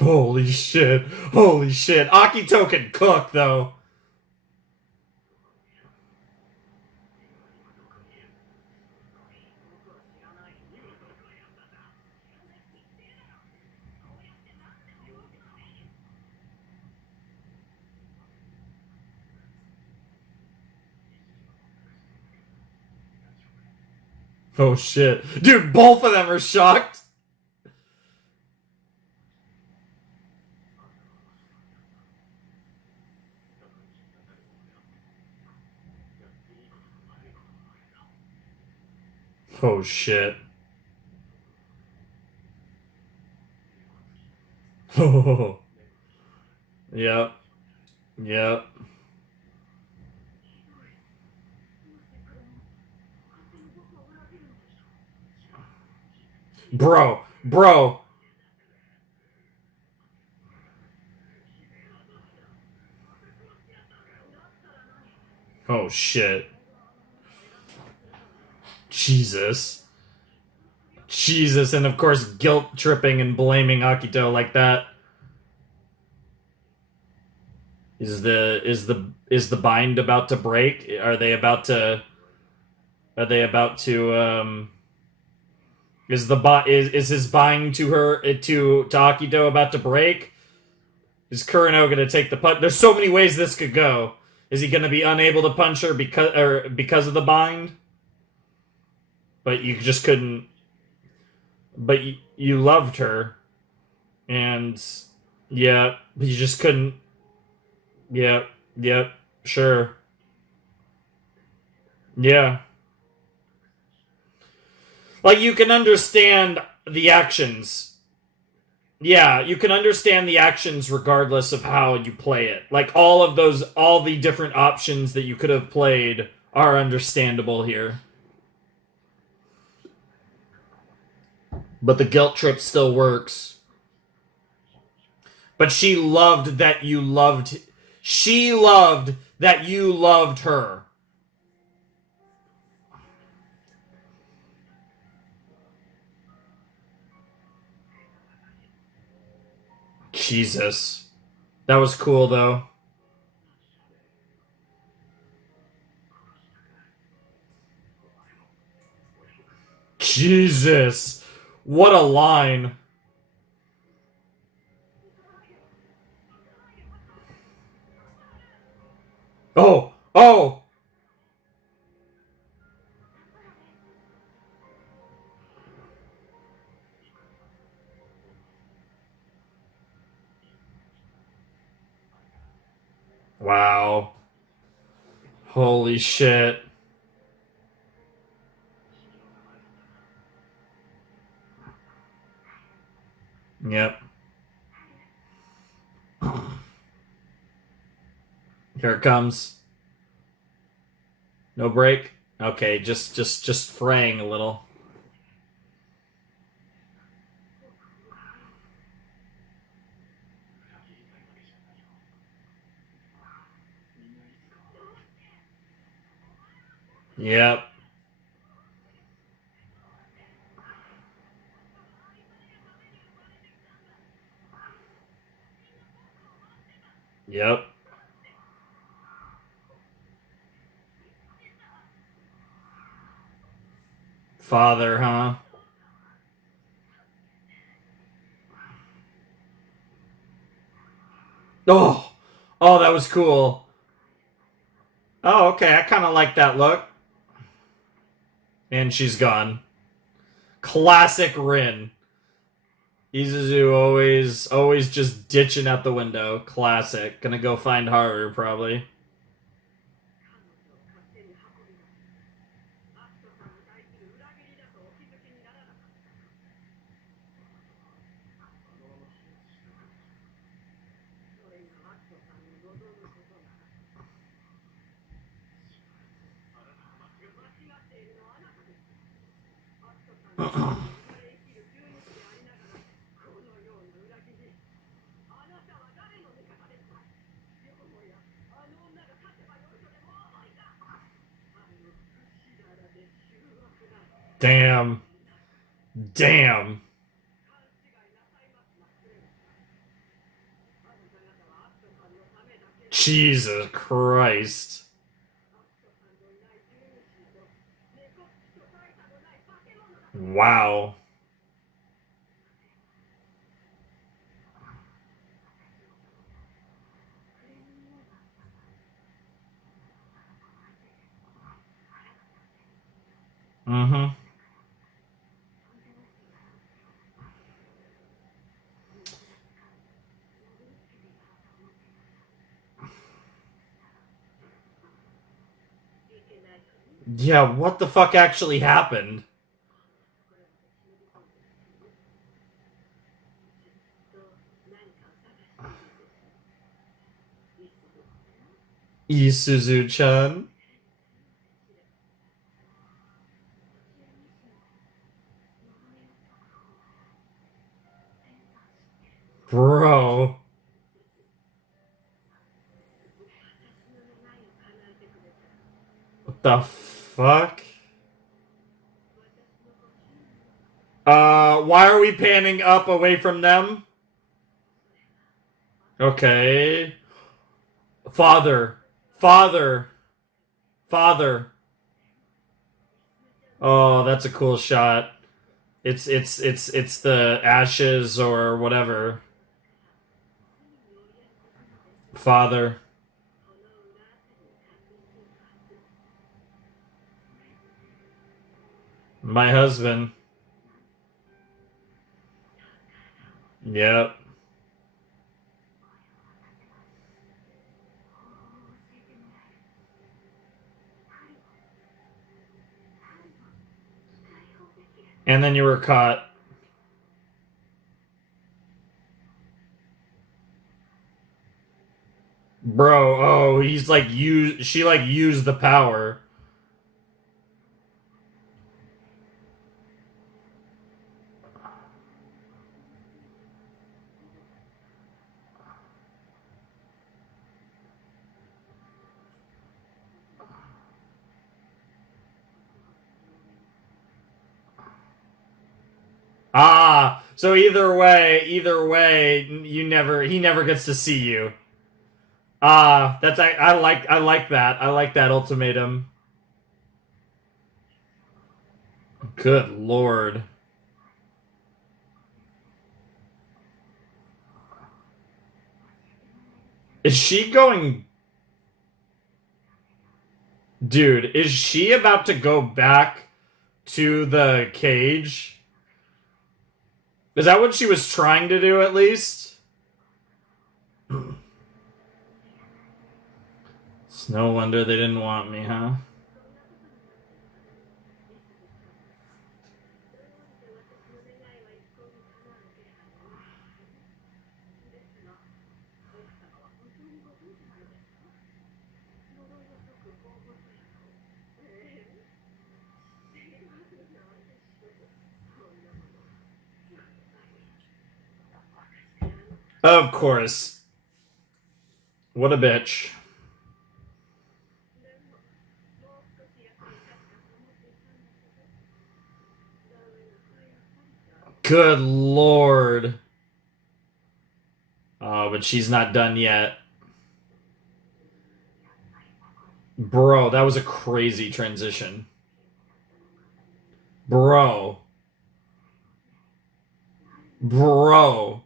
Holy shit. Holy shit. Akito can cook, though. Oh shit. Dude, both of them are shocked. Oh shit. Oh. Yep. Yep. Bro. Bro. Oh shit. Jesus. Jesus, and of course guilt tripping and blaming Akito like that. Is the bind about to break? Are they about to is his bind to her to Akito about to break? Is Kureno gonna take the punch? There's so many ways this could go. Is he gonna be unable to punch her because of the bind? But you just couldn't. But you loved her, and yeah, you just couldn't. Yep, yep, sure, yeah. Like you can understand the actions. Yeah, you can understand the actions regardless of how you play it. Like all the different options that you could have played are understandable here. But the guilt trip still works. But she loved that you loved. She loved that you loved her. Jesus. That was cool, though. Jesus. What a line. Oh. Oh. Wow. Holy shit. Yep. Here it comes. No break. Okay, just fraying a little. Yep. Yep. Father, huh? Oh. Oh, that was cool. Oh, okay. I kind of like that look. And she's gone. Classic Rin. Izuzu always just ditching out the window. Classic. Gonna go find Haru, probably. Damn. Damn. Jesus Christ. Wow. Mm-hmm. Yeah, what the fuck actually happened? Isuzu-chan? Bro. What the fuck? Why are we panning up away from them? Okay. Father. Father. Father. Oh, that's a cool shot. It's the ashes or whatever. Father. My husband. Yep. And then you were caught. Bro, oh, he's like she like used the power. Ah, so either way, he never gets to see you. Ah, that's I like that. I like that ultimatum. Good lord. Is she going Dude, is she about to go back to the cage? Is that what she was trying to do at least? It's no wonder they didn't want me, huh? Of course. What a bitch. Good lord. Oh, but she's not done yet. Bro, that was a crazy transition. Bro. Bro.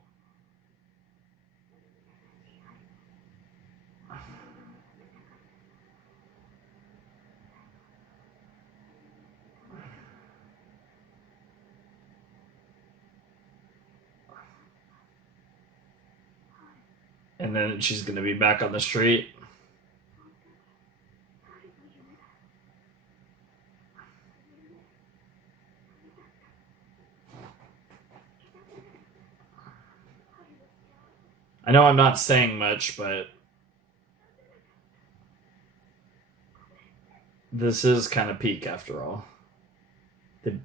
And then she's gonna be back on the street. I know I'm not saying much, but This is kind of peak after all. The...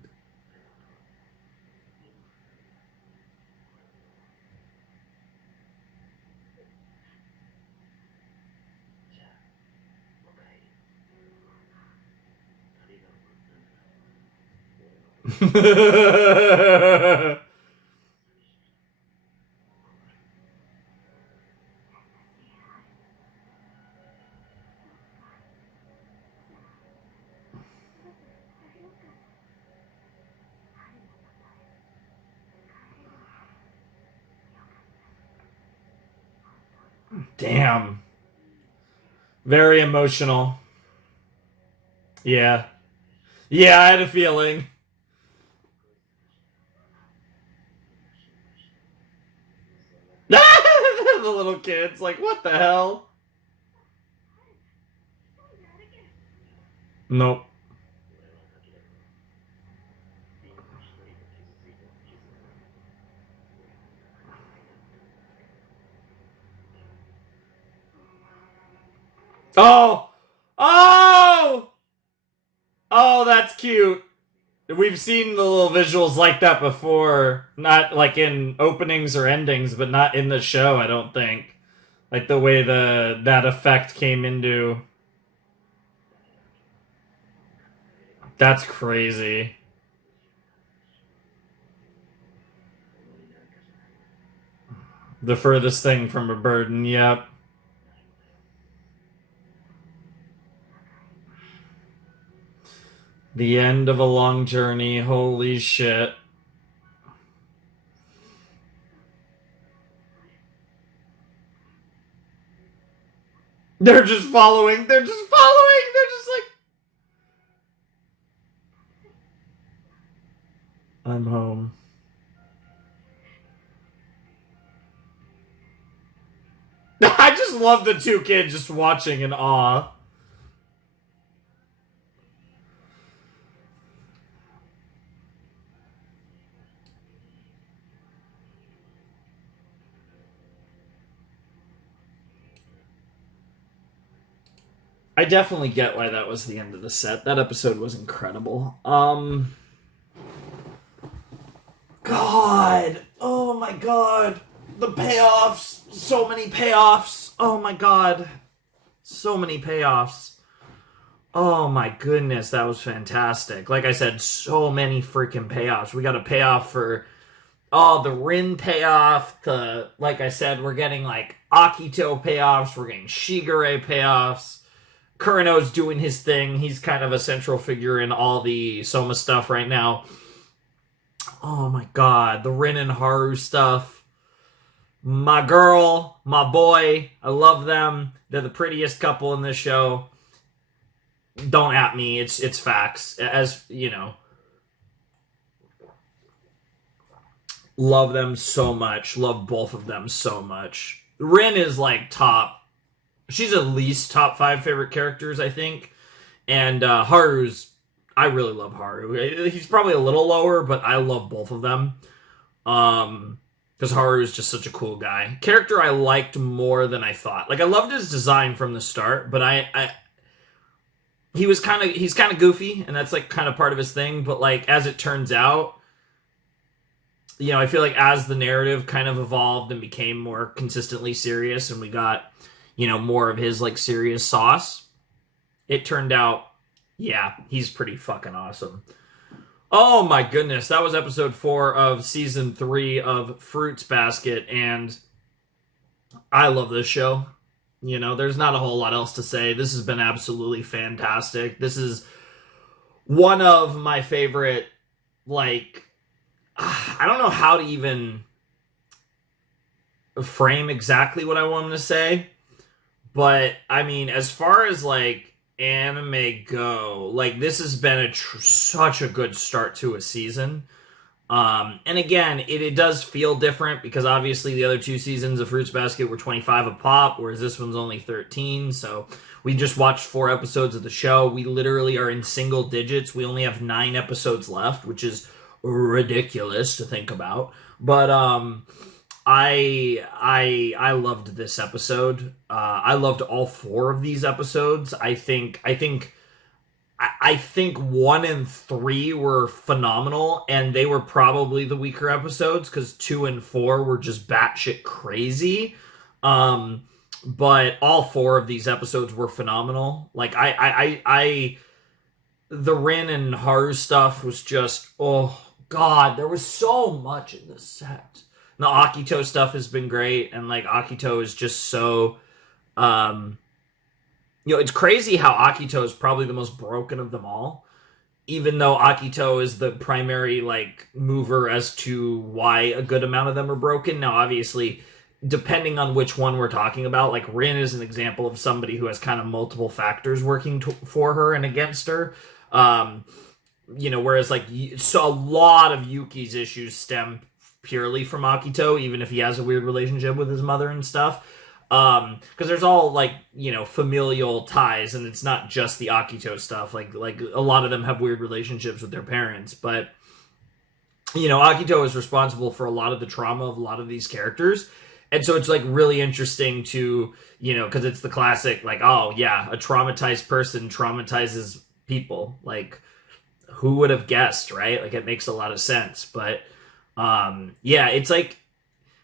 Damn. Very emotional. Yeah. Yeah, I had a feeling. The little kid's like, what the hell? Nope. Oh! Oh! Oh, that's cute. We've seen the little visuals like that before. Not like in openings or endings, but not in the show, I don't think. Like the way that effect came into. That's crazy. The furthest thing from a burden, yep. The end of a long journey, holy shit. They're just following, they're just like... I'm home. I just love the two kids just watching in awe. I definitely get why that was the end of the set. That episode was incredible. God. Oh my god. The payoffs. So many payoffs. Oh my god. So many payoffs. Oh my goodness, that was fantastic. Like I said, so many freaking payoffs. We got a payoff for the Rin payoff. Like I said, we're getting like Akito payoffs. We're getting Shigure payoffs. Kureno's doing his thing. He's kind of a central figure in all the Soma stuff right now. Oh my god, the Rin and Haru stuff. My girl, my boy, I love them. They're the prettiest couple in this show. Don't at me, it's facts. As you know, love them so much. Love both of them so much. Rin is like top. She's at least top 5 favorite characters, I think. And Haru's, I really love Haru. He's probably a little lower, but I love both of them. Because Haru is just such a cool guy. Character I liked more than I thought. Like I loved his design from the start, but he's kind of goofy, and that's like kind of part of his thing. But like as it turns out, you know, I feel like as the narrative kind of evolved and became more consistently serious, and we got, you know, more of his like serious sauce, it turned out, yeah, he's pretty fucking awesome. Oh my goodness, that was episode 4 of season 3 of Fruits Basket, and I love this show. You know, there's not a whole lot else to say. This has been absolutely fantastic. This is one of my favorite, like, I don't know how to even frame exactly what I want to say, but I mean, as far as like anime go, like this has been such a good start to a season. And again, it does feel different because obviously the other 2 seasons of Fruits Basket were 25 a pop, whereas this one's only 13. So we just watched 4 episodes of the show. We literally are in single digits. We only have 9 episodes left, which is ridiculous to think about. But I loved this episode. I loved all 4 of these episodes. I think I think 1 and 3 were phenomenal, and they were probably the weaker episodes because 2 and 4 were just batshit crazy. But all 4 of these episodes were phenomenal. Like the Rin and Haru stuff was just, oh god, there was so much in this set. And the Akito stuff has been great, and like Akito is just so, it's crazy how Akito is probably the most broken of them all, even though Akito is the primary like mover as to why a good amount of them are broken. Now, obviously, depending on which one we're talking about, like Rin is an example of somebody who has kind of multiple factors working for her and against her. Whereas like so a lot of Yuki's issues stem purely from Akito, even if he has a weird relationship with his mother and stuff. Because there's all like familial ties, and it's not just the Akito stuff. Like a lot of them have weird relationships with their parents, but Akito is responsible for a lot of the trauma of a lot of these characters. And so it's like really interesting to, because it's the classic, like, oh yeah, a traumatized person traumatizes people. Like, who would have guessed, right? Like, it makes a lot of sense. But it's like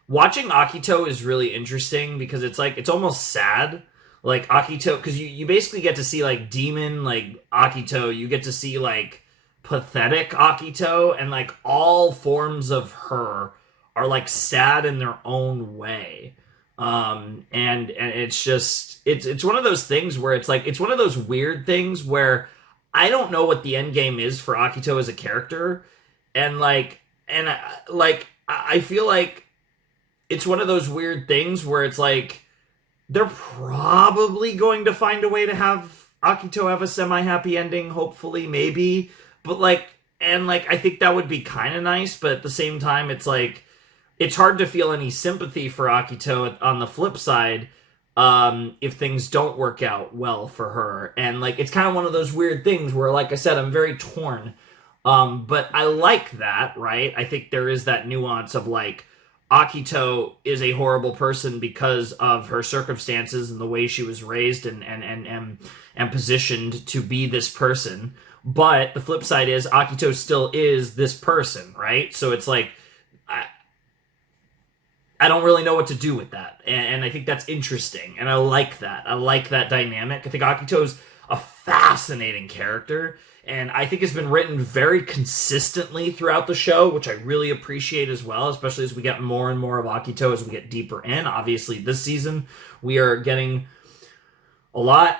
watching Akito is really interesting because it's like, it's almost sad. Like Akito, because you basically get to see like demon, like Akito, you get to see like pathetic Akito, and like all forms of her are like sad in their own way. And it's just, it's one of those things where it's like, it's one of those weird things where I don't know what the end game is for Akito as a character. And I feel like it's one of those weird things where it's like, they're probably going to find a way to have Akito have a semi-happy ending, hopefully, maybe. But I think that would be kind of nice, but at the same time, it's like, it's hard to feel any sympathy for Akito on the flip side, if things don't work out well for her. And like, it's kind of one of those weird things where, like I said, I'm very torn. But I like that, right? I think there is that nuance of like, Akito is a horrible person because of her circumstances and the way she was raised and positioned to be this person. But the flip side is Akito still is this person, right? So it's like, I don't really know what to do with that. And I think that's interesting. And I like that. I like that dynamic. I think Akito's a fascinating character. And I think it's been written very consistently throughout the show, which I really appreciate as well, especially as we get more and more of Akito as we get deeper in. Obviously, this season, we are getting a lot.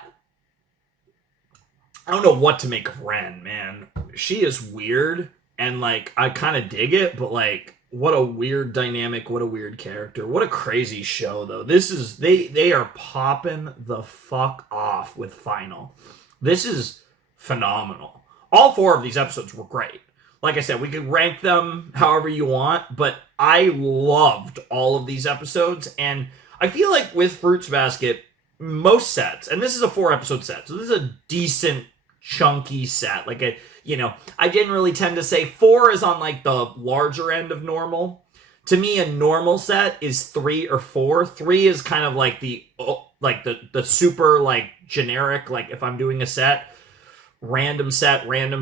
I don't know what to make of Ren, man. She is weird, and like, I kind of dig it, but like, what a weird dynamic, what a weird character. What a crazy show, though. This is, they are popping the fuck off with Final. This is phenomenal. All 4 of these episodes were great. Like I said, we could rank them however you want, but I loved all of these episodes, and I feel like with Fruits Basket, most sets, and this is a 4-episode set, so this is a decent, chunky set. Like, I generally tend to say 4 is on like the larger end of normal. To me, a normal set is 3 or 4. 3 is kind of like the super like generic, like if I'm doing a set, random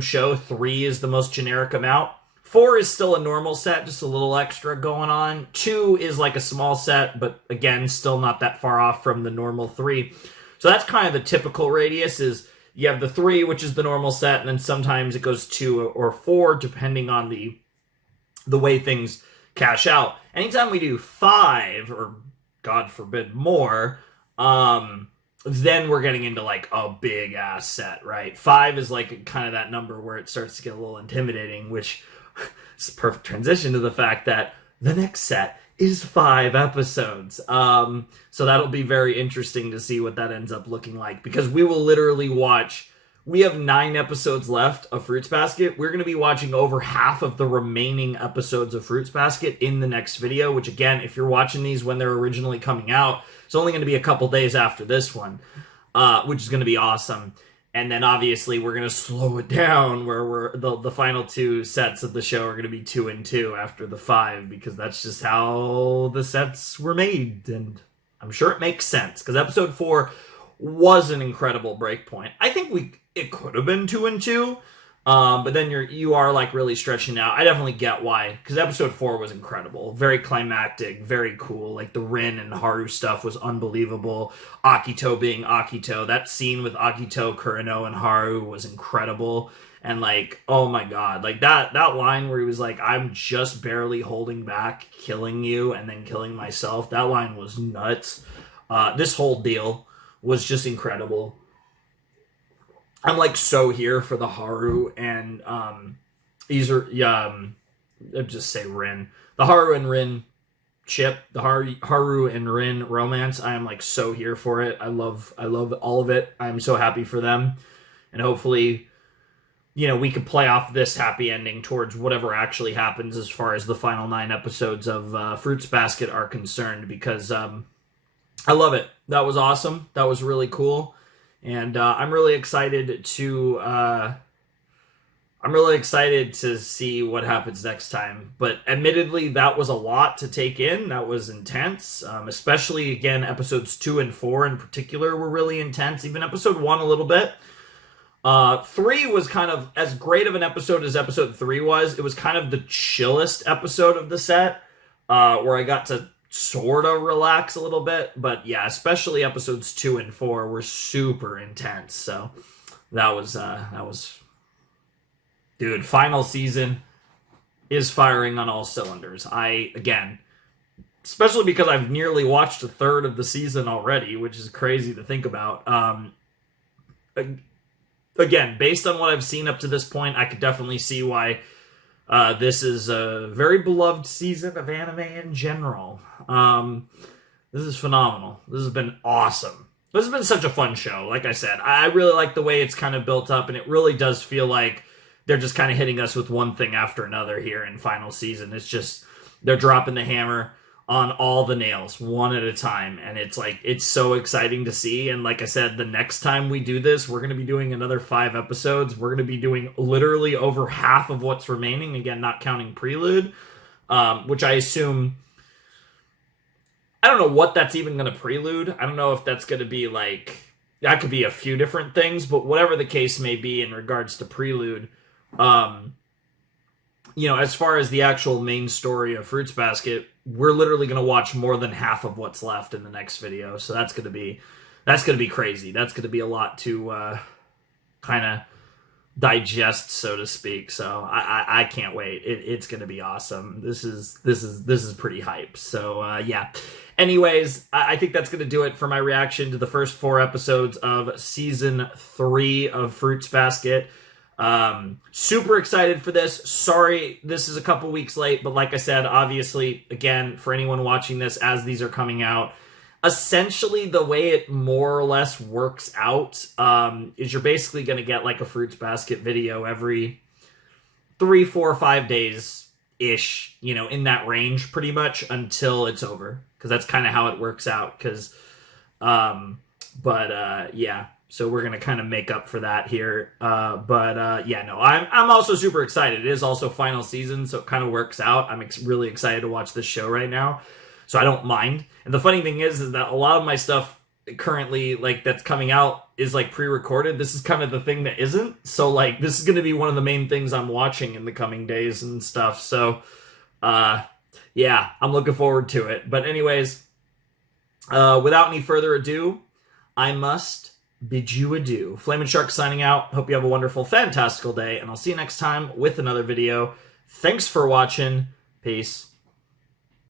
show, 3 is the most generic amount. 4 is still a normal set, just a little extra going on. 2 is like a small set, but again, still not that far off from the normal 3. So that's kind of the typical radius, is you have the 3, which is the normal set, and then sometimes it goes 2 or 4, depending on the way things cash out. Anytime we do 5, or God forbid more, then we're getting into like a big ass set, right? 5 is like kind of that number where it starts to get a little intimidating, which is a perfect transition to the fact that the next set is 5 episodes. So that'll be very interesting to see what that ends up looking like, because we will literally watch, we have 9 episodes left of Fruits Basket. We're going to be watching over half of the remaining episodes of Fruits Basket in the next video, which again, if you're watching these when they're originally coming out, it's only going to be a couple days after this one, which is going to be awesome. And then obviously we're going to slow it down, where the final 2 sets of the show are going to be 2 and 2 after the 5, because that's just how the sets were made. And I'm sure it makes sense, because episode 4 was an incredible break point. I think it could have been 2 and 2. But then you are like really stretching out. I definitely get why, because episode 4 was incredible, very climactic, very cool. Like the Rin and Haru stuff was unbelievable. Akito being Akito, that scene with Akito, Kureno, and Haru was incredible. And like, oh my god, like that line where he was like, "I'm just barely holding back, killing you, and then killing myself." That line was nuts. This whole deal was just incredible. I'm like so here for the Haru and I'll just say Rin. The Haru and Rin chip, the Haru and Rin romance. I am like so here for it. I love all of it. I'm so happy for them. And hopefully, we could play off this happy ending towards whatever actually happens as far as the final 9 episodes of Fruits Basket are concerned, because I love it. That was awesome. That was really cool. And I'm really excited to see what happens next time. But admittedly, that was a lot to take in. That was intense. Especially, again, episodes 2 and 4 in particular were really intense. Even episode 1 a little bit. 3 was kind of as great of an episode as episode 3 was. It was kind of the chillest episode of the set, where I got to sort of relax a little bit. But yeah, especially episodes 2 and 4 were super intense. So that was dude, final season is firing on all cylinders. Again, especially because I've nearly watched a third of the season already, which is crazy to think about. Again, based on what I've seen up to this point, I could definitely see why this is a very beloved season of anime in general. This is phenomenal. This has been awesome. This has been such a fun show. Like I said, I really like the way it's kind of built up, and it really does feel like they're just kind of hitting us with one thing after another here in final season. It's just, they're dropping the hammer on all the nails one at a time, and it's so exciting to see. And like I said, the next time we do this, we're going to be doing another 5 episodes. We're going to be doing literally over half of what's remaining, again, not counting Prelude, which I assume, I don't know what that's even going to prelude. I don't know if that's going to be like, that could be a few different things, but whatever the case may be in regards to Prelude, as far as the actual main story of Fruits Basket, we're literally going to watch more than half of what's left in the next video. So that's going to be crazy. That's going to be a lot to kind of digest, so to speak. So I can't wait. It's going to be awesome. This is pretty hype. So yeah. Anyways, I think that's going to do it for my reaction to the first 4 episodes of season 3 of Fruits Basket. Super excited for this. Sorry, this is a couple weeks late, but like I said, obviously, again, for anyone watching this as these are coming out, essentially the way it more or less works out is you're basically going to get like a Fruits Basket video every 3, 4, 5 days ish, in that range pretty much until it's over, because that's kind of how it works out. Yeah. So we're going to kind of make up for that here. I'm also super excited. It is also final season, so it kind of works out. I'm really excited to watch this show right now, so I don't mind. And the funny thing is that a lot of my stuff currently, like, that's coming out is, like, pre-recorded. This is kind of the thing that isn't. So, like, this is going to be one of the main things I'm watching in the coming days and stuff. So, yeah, I'm looking forward to it. But anyways, without any further ado, I must bid you adieu. Flamin' Shark signing out. Hope you have a wonderful, fantastical day, and I'll see you next time with another video. Thanks for watching. Peace.